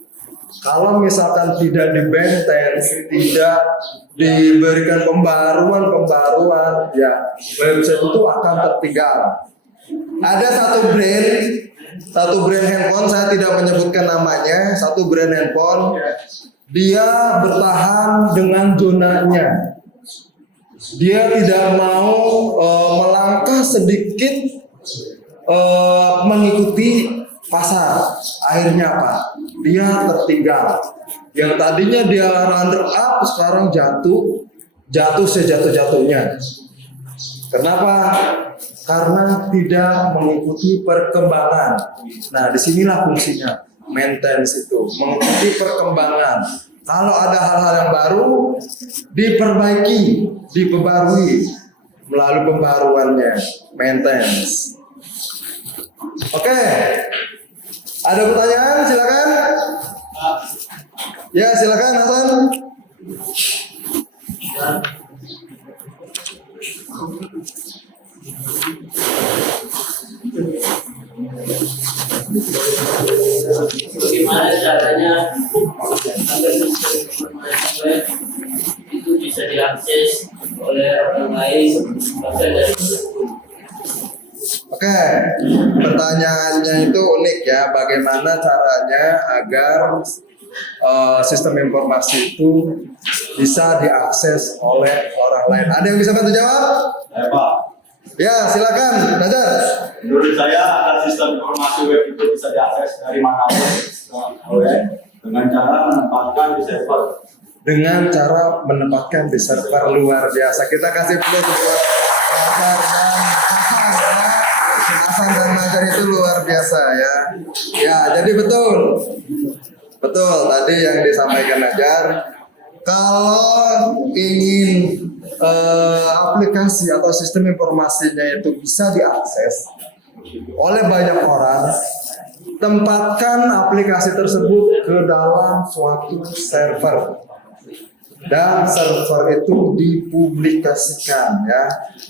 Kalau misalkan tidak di-maintenance, tidak diberikan pembaruan, ya website itu akan tertinggal. Ada satu brand handphone, saya tidak menyebutkan namanya, satu brand handphone, dia bertahan dengan zonanya. Dia tidak mau melangkah sedikit mengikuti pasar. Akhirnya apa? Dia tertinggal. Yang tadinya dia runner up, sekarang jatuh sejatuh-jatuhnya. Kenapa? Karena tidak mengikuti perkembangan. Nah, disinilah fungsinya maintenance itu, mengikuti perkembangan. Kalau ada hal-hal yang baru, diperbaiki, diperbarui melalui pembaruannya, maintenance. Oke, ada pertanyaan? Silakan. Ya, silakan Hasan. Bagaimana caranya agar informasi web itu bisa diakses oleh orang lain bahkan dari Oke, pertanyaannya itu unik ya. Bagaimana caranya agar sistem informasi itu bisa diakses oleh orang lain. Ada yang bisa bantu jawab? Ya, Pak. Ya, silakan, Najar. Menurut saya agar sistem informasi web itu bisa diakses dari manapun dengan cara menempatkan di server. Dengan cara menempatkan di server luar biasa. Kita kasih plus buat Najar dan Hasan ya. Hasan dan Najar itu luar biasa ya. Ya, jadi betul. Betul tadi yang disampaikan Najar. Kalau ingin aplikasi atau sistem informasinya itu bisa diakses oleh banyak orang, tempatkan aplikasi tersebut ke dalam suatu server dan server itu dipublikasikan ya.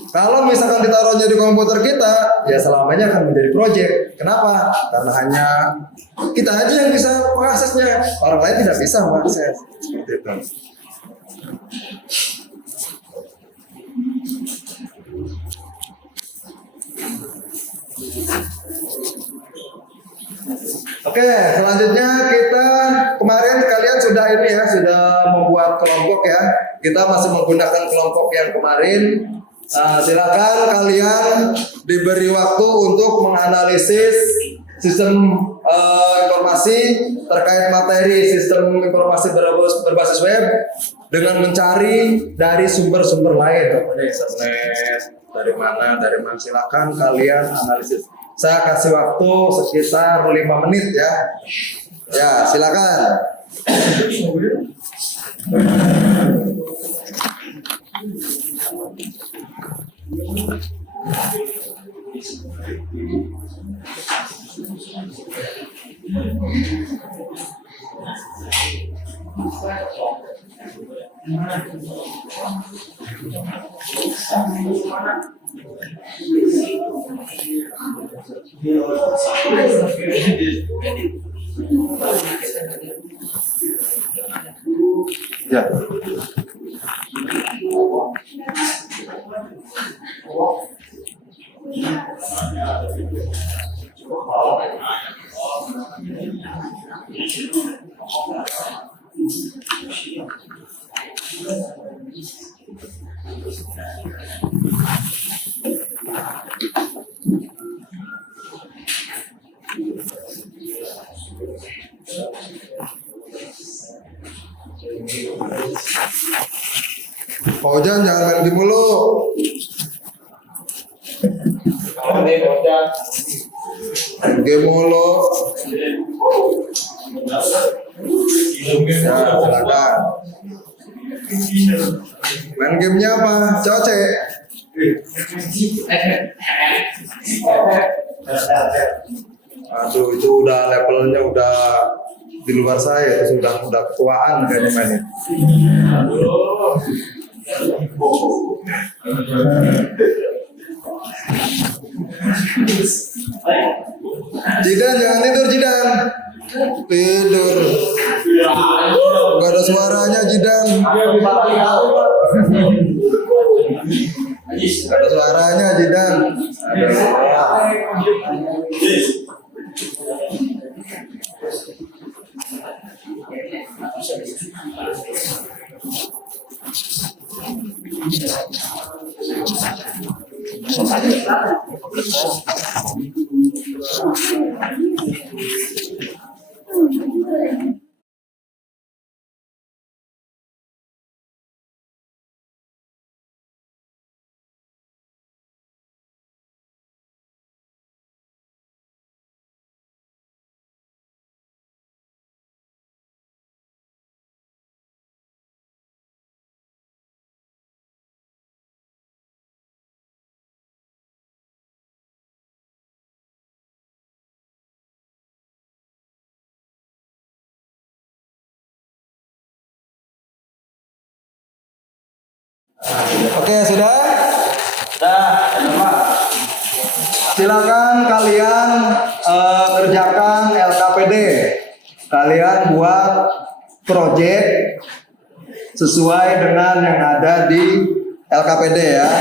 Kalau misalkan ditaruhnya di komputer kita, ya selamanya akan menjadi project. Kenapa? Karena hanya kita aja yang bisa mengaksesnya, orang lain tidak bisa mengakses. Seperti itu. Oke, selanjutnya kita kemarin kalian sudah ini ya, sudah membuat kelompok ya. Kita masih menggunakan kelompok yang kemarin. Silakan kalian diberi waktu untuk menganalisis sistem informasi terkait materi sistem informasi berbasis web dengan mencari dari sumber-sumber lain. Dari mana? Silakan kalian analisis. Saya kasih waktu sekitar 5 menit ya. Ya, silakan. Ya. Pak Ojan jangan main game mulu. Main game mulu. Ya, silakan. Main gamenya apa? Coce. Aduh, itu udah levelnya udah di luar saya, itu sudah ketuaan kayaknya mainnya. Jidan jangan tidur Jidan. Tidur. Gak ada suaranya Jidan. Gak ada suaranya Jidan. Oke, sudah? Silakan kalian kerjakan LKPD. Kalian buat project sesuai dengan yang ada di LKPD ya.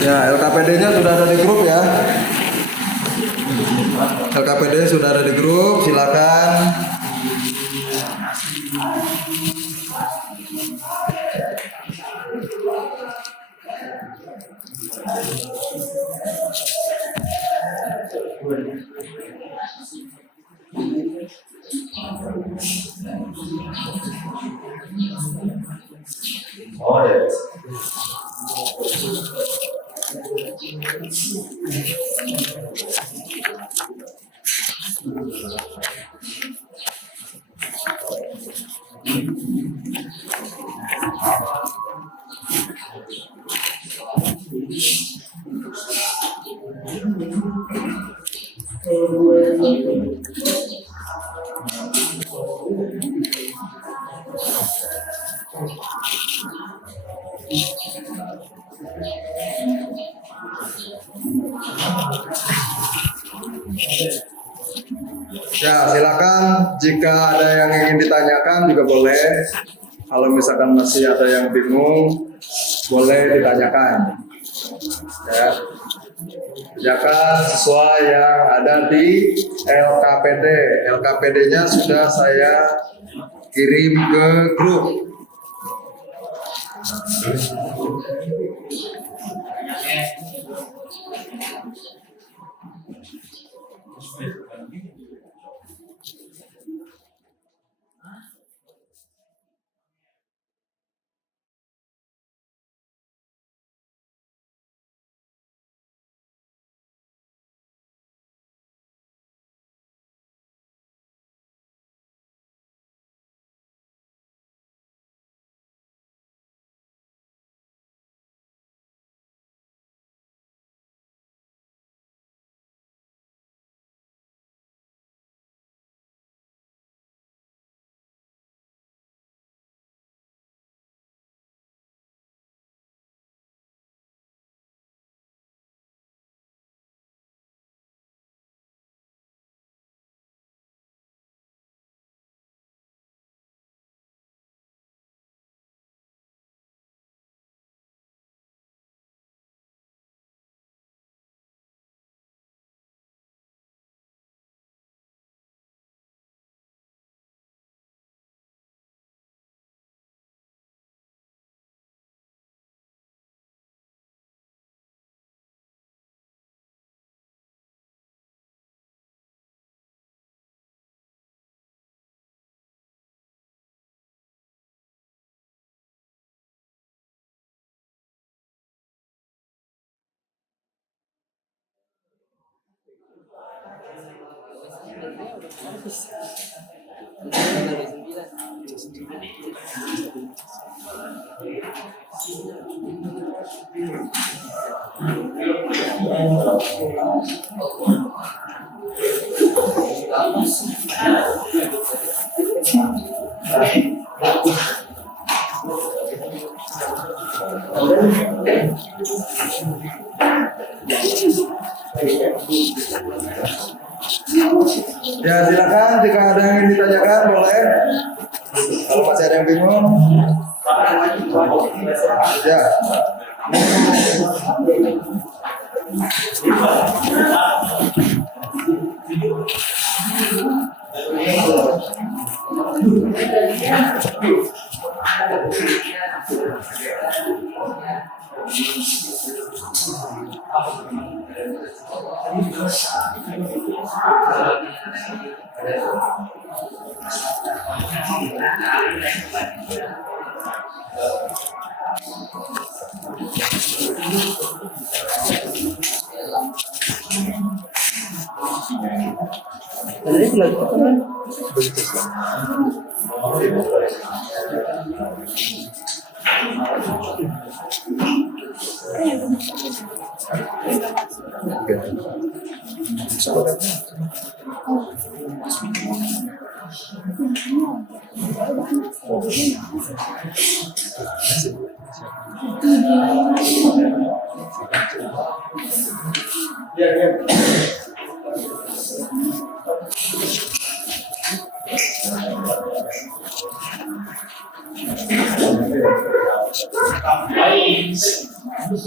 Ya, LKPD-nya sudah ada di grup ya. LKPD sudah ada di grup, silakan. Oh ya. Ya, silakan. Jika ada yang ingin ditanyakan juga boleh. Kalau misalkan masih ada yang bingung, boleh ditanyakan. Ya, kerjakan sesuai yang ada di LKPD. LKPD-nya sudah saya kirim ke grup. Ya, silakan jika ada yang ingin ditanyakan boleh. Kalau masih ada yang bingung, ya. Ya,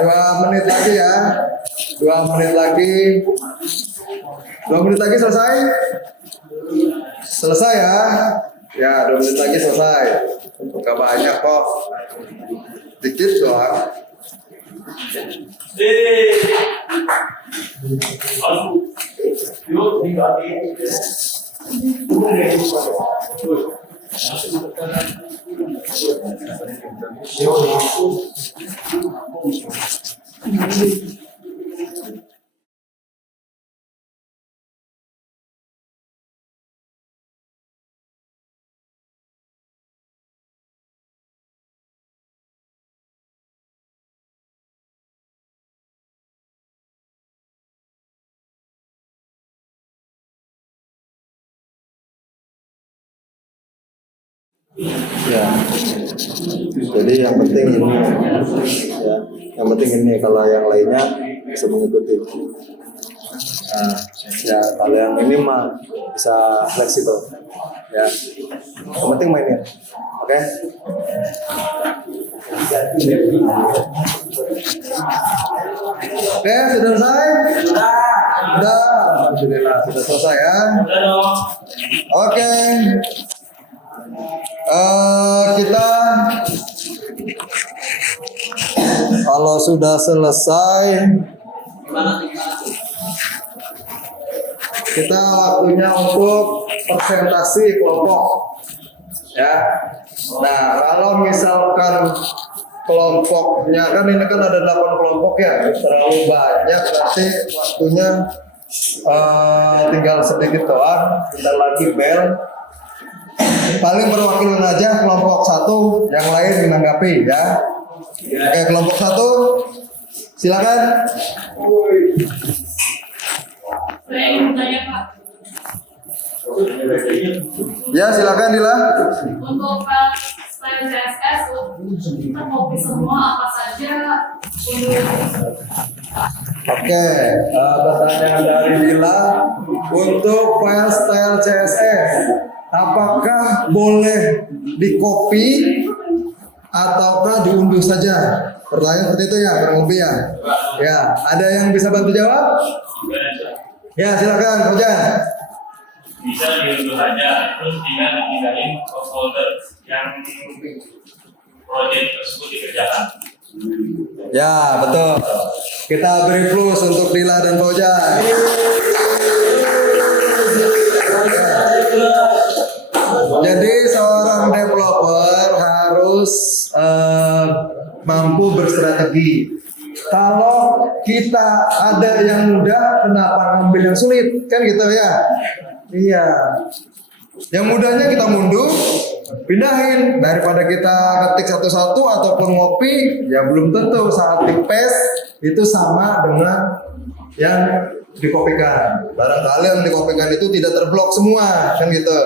2 menit lagi ya. 2 menit lagi. 2 menit lagi selesai. Selesai ya. Ya, 2 menit lagi selesai. Gak banyak kok. Dikit doang. Ya, jadi yang penting ini, ya, yang penting ini kalau yang lainnya bisa mengikuti. Nah, ya kalau yang ini mah bisa fleksibel, ya. Yang penting mainin, oke? Oke, sudah selesai? Sudah, alhamdulillah sudah selesai ya. Oke. Kita kalau sudah selesai, kita waktunya untuk presentasi kelompok, ya. Nah, kalau misalkan kelompoknya kan ini kan ada 8 kelompok ya, terlalu banyak berarti waktunya tinggal sedikit doang. Kita lagi bel. Paling perwakilan aja kelompok 1, yang lain menanggapi ya. Oke, kelompok 1, silakan. Saya ingin bertanya Pak, Ya, silakan Dila. untuk selain CSS, kita kopi semua apa saja untuk Oke, pertanyaan dari Dila untuk file style CSS, apakah boleh di-copy ataukah diunduh saja? Pertanyaan seperti itu ya, kurang lebih ya. Ya, ada yang bisa bantu jawab? Ya, silakan, Fajar. Bisa diunduh aja, terus tinggal dipindahin ke folder yang proyek tersebut dikerjakan. Ya, betul. Kita beri plus untuk Dila dan Fajar. Jadi seorang developer harus mampu berstrategi. Kalau kita ada yang mudah, kenapa ngambil yang sulit? Kan gitu ya? Iya. Yang mudahnya kita mundur, pindahin daripada kita ketik satu-satu ataupun ngopi, ya belum tentu saat di paste itu sama dengan yang dikopikan. Barangkali yang dikopikan itu tidak terblok semua, kan gitu.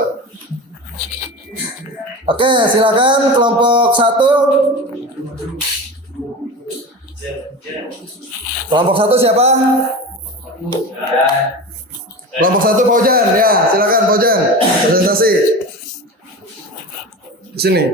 Oke, silakan kelompok 1. Kelompok 1 siapa? Kelompok 1 Fauzan, ya silakan Fauzan presentasi di sini.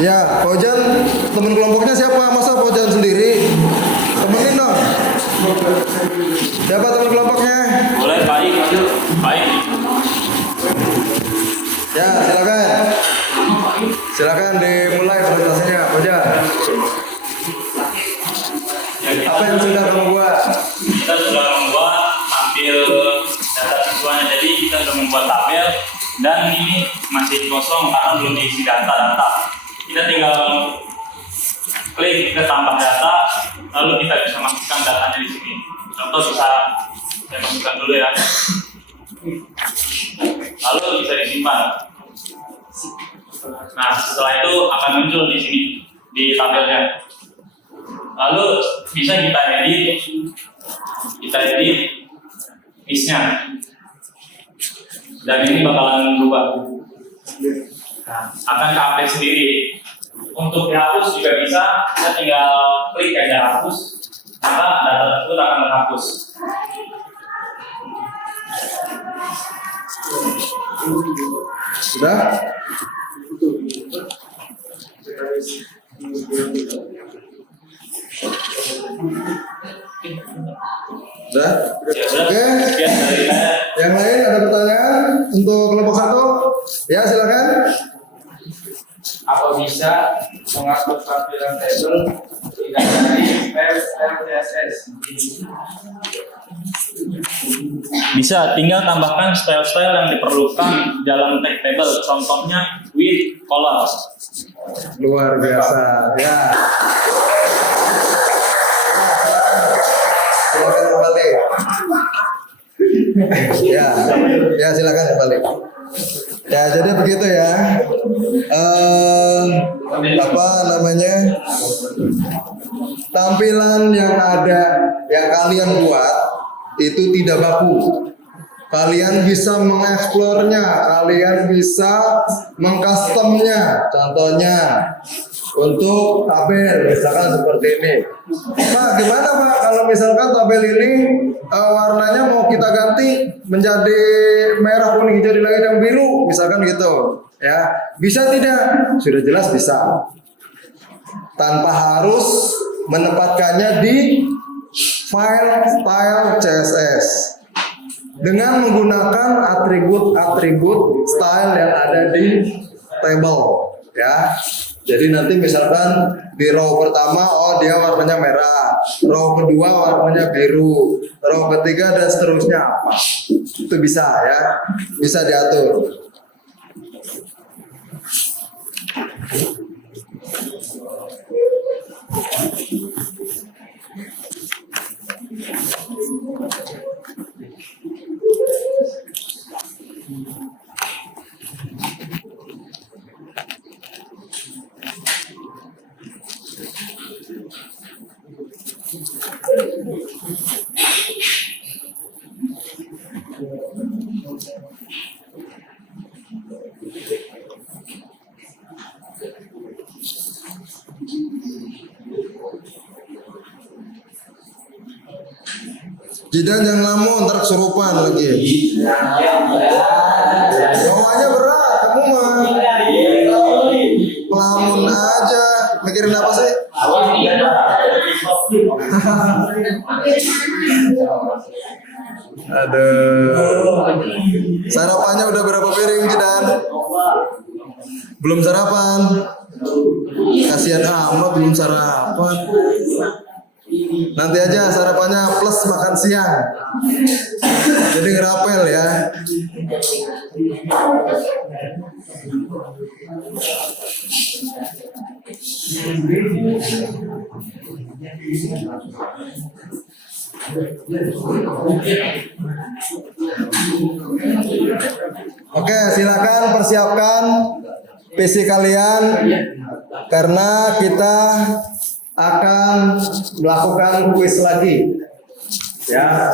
Ya, Fauzan teman kelompoknya siapa? Masa Fauzan sendiri? Temenin dong. Siapa teman kelompoknya? Boleh, baik, baik. Ya, silakan. Silakan dimulai presentasinya, Fauzan. Apa yang sudah kamu buat? Kita sudah membuat hampir data siswanya, jadi kita sudah membuat tabel dan ini masih kosong karena belum diisi data. Kita tinggal klik ke tambah data, lalu kita bisa masukkan datanya di sini. Contoh bisa saya masukkan dulu ya. Lalu bisa disimpan. Nah, setelah itu akan muncul di sini di tabelnya. Lalu bisa kita edit listnya, dan ini bakalan berubah. Nah, akan ke-update sendiri. Untuk dihapus juga bisa, kita tinggal klik aja hapus, maka data tersebut akan terhapus. Sudah? Sudah? Ya sudah, Oke. sekian dari saya. Yang lain ada pertanyaan untuk kelompok 1? Ya, silakan. Apa bisa mengatur tampilan tabel tidak dari file CSS? Bisa, tinggal tambahkan style-style yang diperlukan dalam tag table. Contohnya with color. Luar biasa. Ya. Silakan kembali. Ya silakan kembali. Ya, jadi begitu ya. Apa namanya? Tampilan yang ada yang kalian buat itu tidak baku. Kalian bisa mengeksplornya, kalian bisa mengcustomnya. Contohnya untuk tabel, misalkan seperti ini. Pak, gimana Pak kalau misalkan tabel ini warnanya mau kita ganti menjadi merah, kuning, hijau, langit yang biru, misalkan gitu. Ya, bisa tidak? Sudah jelas bisa. Tanpa harus menempatkannya di file style CSS. Dengan menggunakan atribut-atribut style yang ada di table, ya. Jadi nanti misalkan di row pertama, oh dia warnanya merah, row kedua warnanya biru, row ketiga dan seterusnya apa? Itu bisa ya, bisa diatur. Jidan jangan lamun, ntar kesurupan lagi. Bawahnya berat, kamu mah lamun aja. Mikirin apa sih? Aduh. Sarapannya udah berapa piring, Jidan? Belum sarapan. Kasihan amat belum sarapan. Nanti aja sarapannya plus makan siang. Jadi ngerapel ya. Oke, silakan persiapkan PC kalian karena kita akan melakukan kuis lagi. Ya,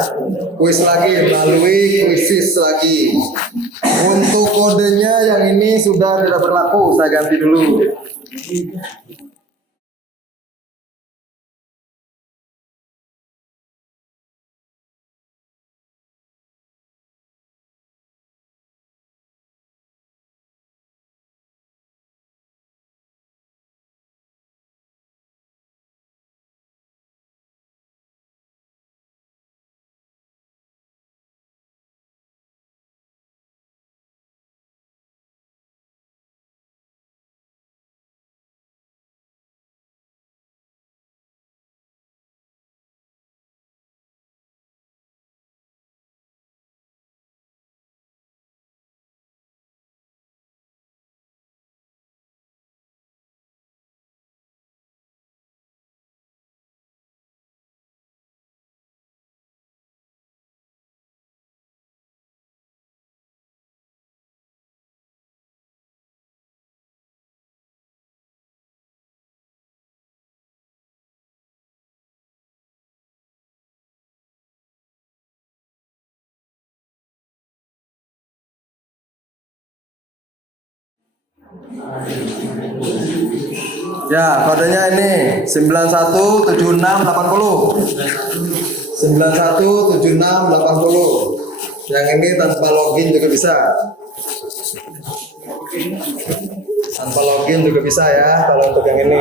kuis lagi melalui kuisis lagi. Untuk kodenya yang ini sudah tidak berlaku, saya ganti dulu. Ya, kodenya ini 917680. 917680. Yang ini tanpa login juga bisa. Tanpa login juga bisa ya kalau untuk yang ini.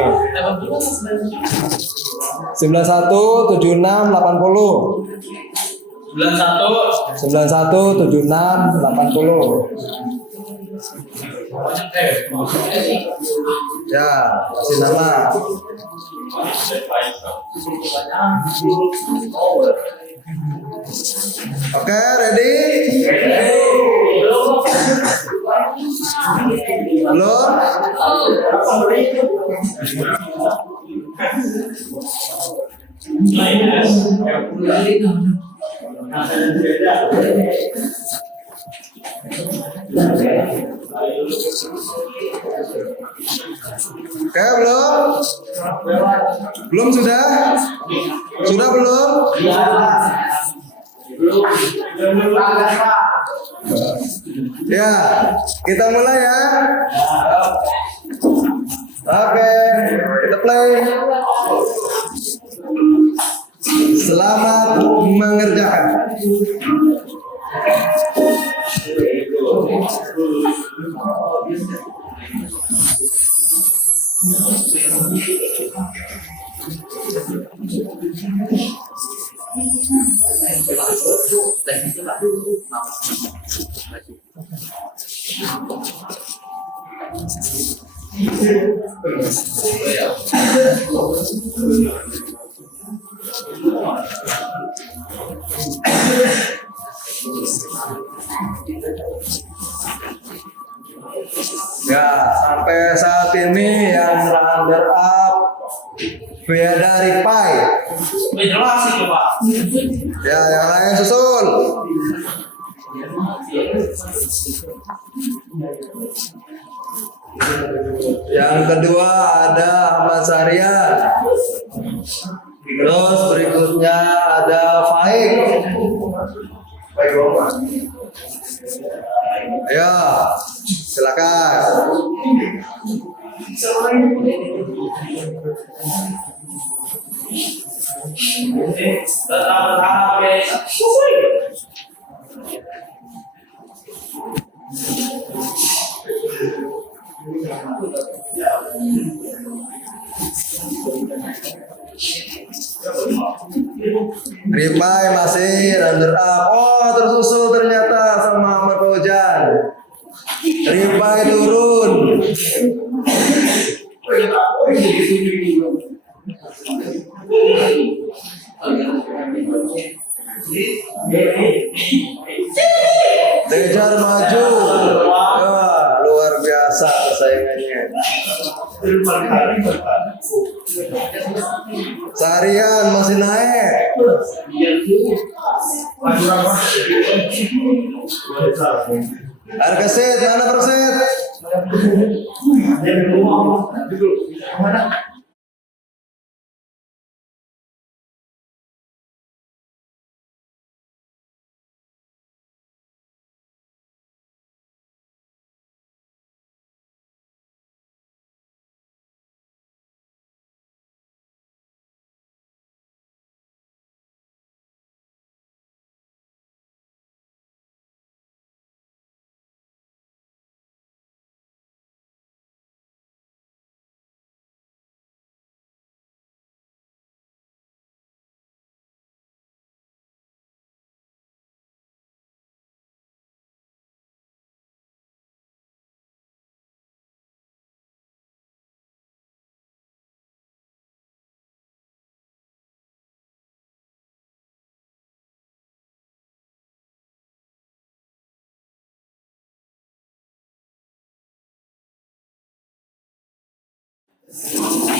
917680. 917680. Ya, kasih nama. Oke, ready? Belum? Oke, belum? Belum sudah? Sudah belum? Ya, kita mulai ya. Oke, kita play. Selamat mengerjakan. Ya, sampai saat ini yang runner up beda Ripai. Jelas itu Pak. Ya, yang lain susul. Yang kedua ada Ahmad Sarian. Terus berikutnya ada Faik. Ayo, silakan. Tetap berharap guys. Ripai masih runner up. Oh, tersusul ternyata sama Ahmad Fauzan. Ripai turun. Dejar maju. Wah, luar biasa persaingannya. Sarian masih naik. Harga set, mana per set?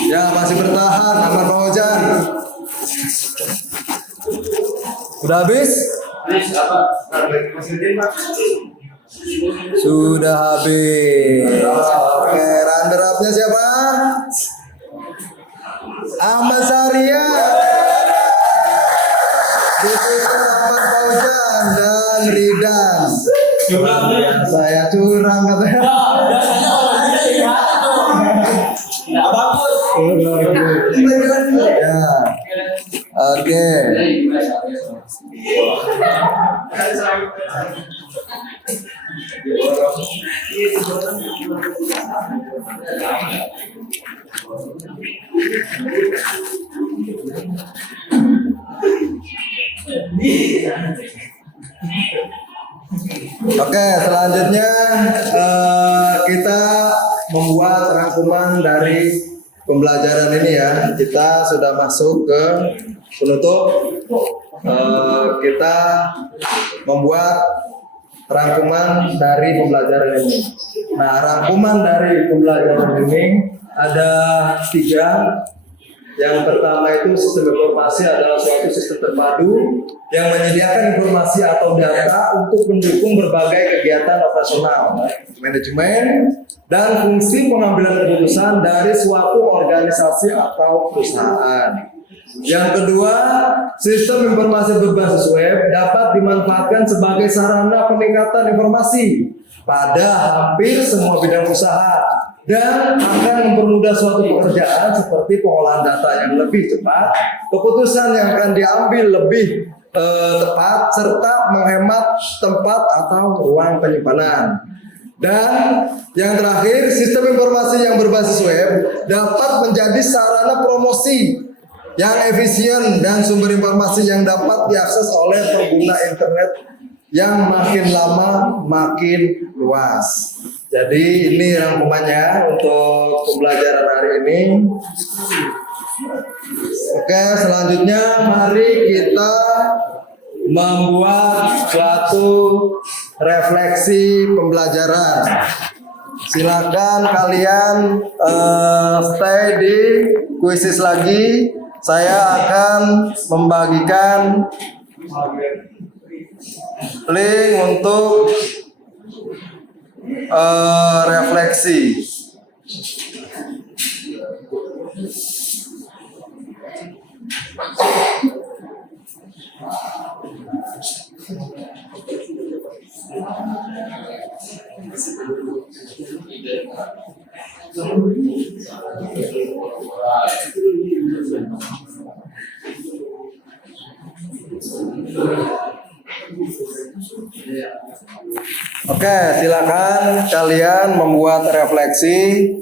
Ya, masih bertahan Ahmad Fauzan. Udah habis? Sudah habis. Oke, runner up-nya siapa? Ahmad Saria. Disusul Ahmad Fauzan dan Ridan. Saya curang katanya. Bagus. Ya. Oke. Oke, selanjutnya kita membuat rangkuman dari pembelajaran ini ya. Kita sudah masuk ke penutup. Kita membuat rangkuman dari pembelajaran ini. Nah, rangkuman dari pembelajaran ini ada 3. Yang pertama itu sistem informasi adalah suatu sistem terpadu yang menyediakan informasi atau data untuk mendukung berbagai kegiatan operasional, manajemen, dan fungsi pengambilan keputusan dari suatu organisasi atau perusahaan. Yang kedua, sistem informasi berbasis web dapat dimanfaatkan sebagai sarana peningkatan informasi pada hampir semua bidang usaha dan akan mempermudah suatu pekerjaan seperti pengolahan data yang lebih cepat, keputusan yang akan diambil lebih tepat, serta menghemat tempat atau ruang penyimpanan. Dan yang terakhir, sistem informasi yang berbasis web dapat menjadi sarana promosi yang efisien dan sumber informasi yang dapat diakses oleh pengguna internet yang makin lama makin luas. Jadi ini rangkumannya untuk pembelajaran hari ini. Oke, selanjutnya mari kita membuat suatu refleksi pembelajaran. Silakan kalian stay di kuisis lagi. Saya akan membagikan link untuk refleksi. Oke, silakan kalian membuat refleksi.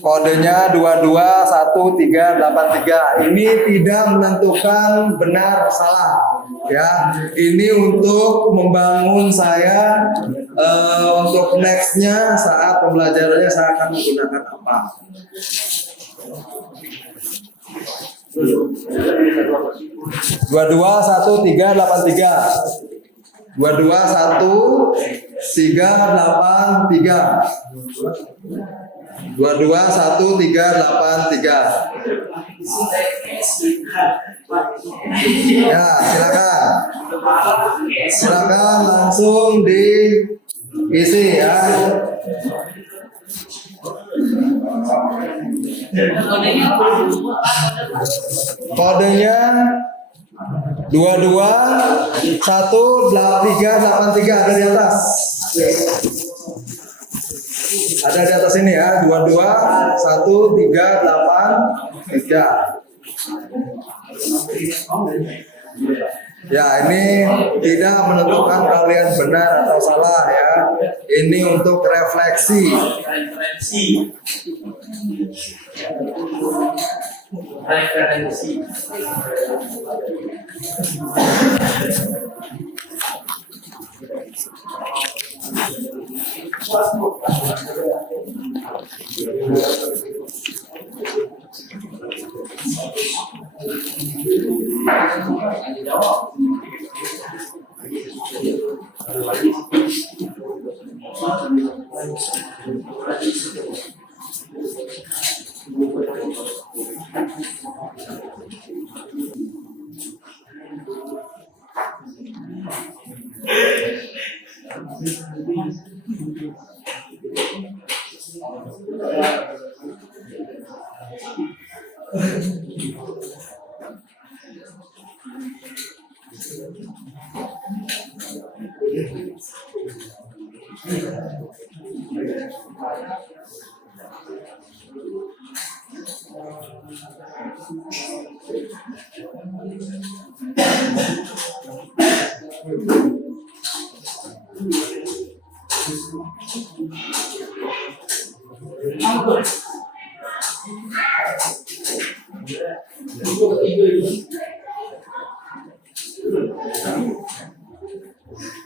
Kodenya 221383. Ini tidak menentukan benar salah, ya. Ini untuk membangun saya untuk nextnya saat pembelajarannya saya akan menggunakan apa. 221383. 221383. 221383. Ya, silakan langsung diisi ya. Kodenya 221383 ada di atas. Ada di atas ini ya, 221383. Ya, ini tidak menentukan kalian benar atau salah ya. Ini untuk refleksi. Referensi.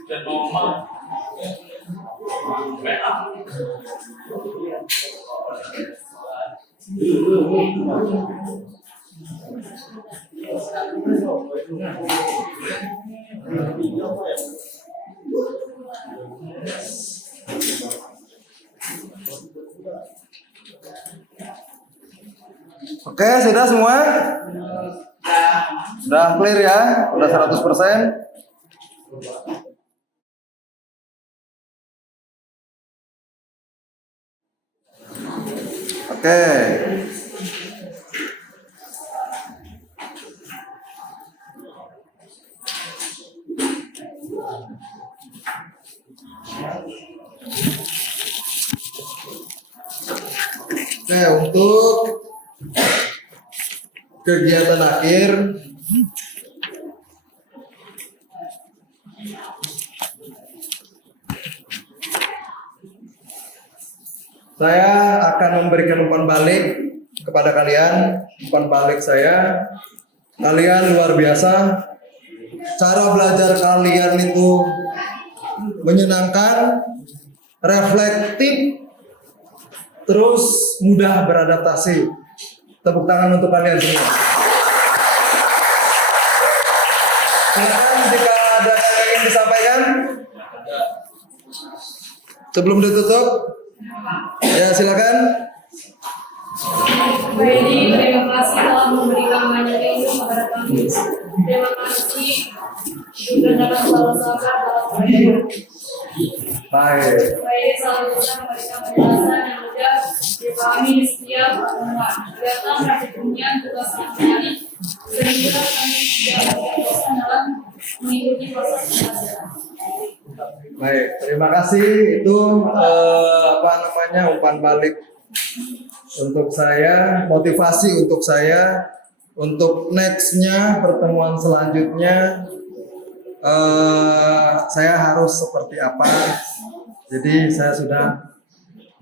Dan normal. Oke, sudah semua? Sudah clear ya? Sudah 100%? Oke. Oke, untuk kegiatan akhir saya akan memberikan umpan balik kepada kalian. Umpan balik saya, kalian luar biasa. Cara belajar kalian itu menyenangkan, reflektif, terus mudah beradaptasi. Tepuk tangan untuk kalian semua. Silakan jika ada yang ingin disampaikan sebelum ditutup. Ya, silakan. Pak Edi, terima kasih telah memberikan banyak ilmu kepada kami. Terima kasih juga dalam salah sabar dalam perjalanan. Baik. Pak Edi selalu bisa memberikan penjelasan yang mudah dipahami di setiap pertemuan. Kegiatan praktikumnya juga sangat menarik, sehingga kami tidak bosan dalam mengikuti proses pembelajaran. Baik, terima kasih. Itu umpan balik untuk saya, motivasi untuk saya, untuk nextnya pertemuan selanjutnya saya harus seperti apa. Jadi saya sudah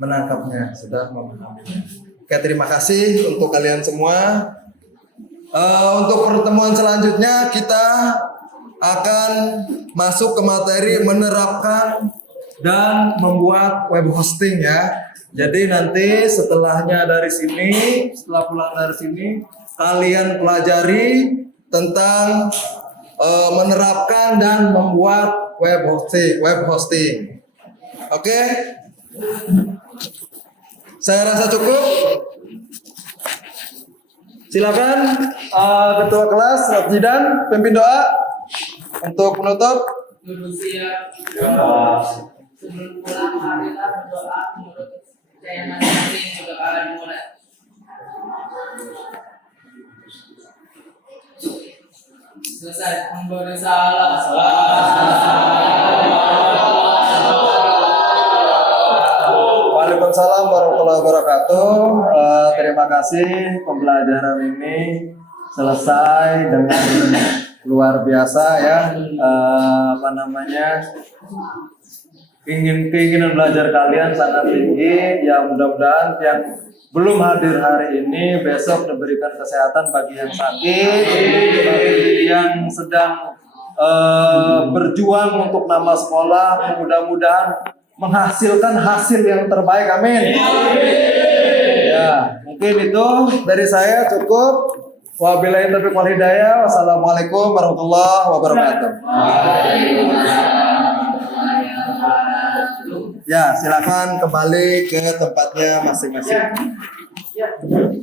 menangkapnya, sudah memahaminya. Oke, terima kasih untuk kalian semua. Untuk pertemuan selanjutnya kita akan masuk ke materi menerapkan dan membuat web hosting ya. Jadi nanti setelahnya dari sini, setelah pulang dari sini, kalian pelajari tentang menerapkan dan membuat web hosting. Oke? Saya rasa cukup. Silakan ketua kelas Abjidan pimpin doa untuk menutup. Duduk siap. Sebelum pulang, marilah berdoa menurut kepercayaan masing-masing. Doa dimulai. Selesai memberi salah. Waalaikumsalam warahmatullahi wabarakatuh. Terima kasih, pembelajaran ini selesai dengan luar biasa ya. Keinginan belajar kalian sangat tinggi. Ya, mudah-mudahan yang belum hadir hari ini besok diberikan kesehatan bagi yang sakit, bagi yang sedang berjuang untuk nama sekolah, mudah-mudahan menghasilkan hasil yang terbaik. Amin. Ya, mungkin itu dari saya cukup. Wabillahi taufiq wal hidayah. Wassalamualaikum warahmatullahi wabarakatuh. Ya, silakan kembali ke tempatnya masing-masing.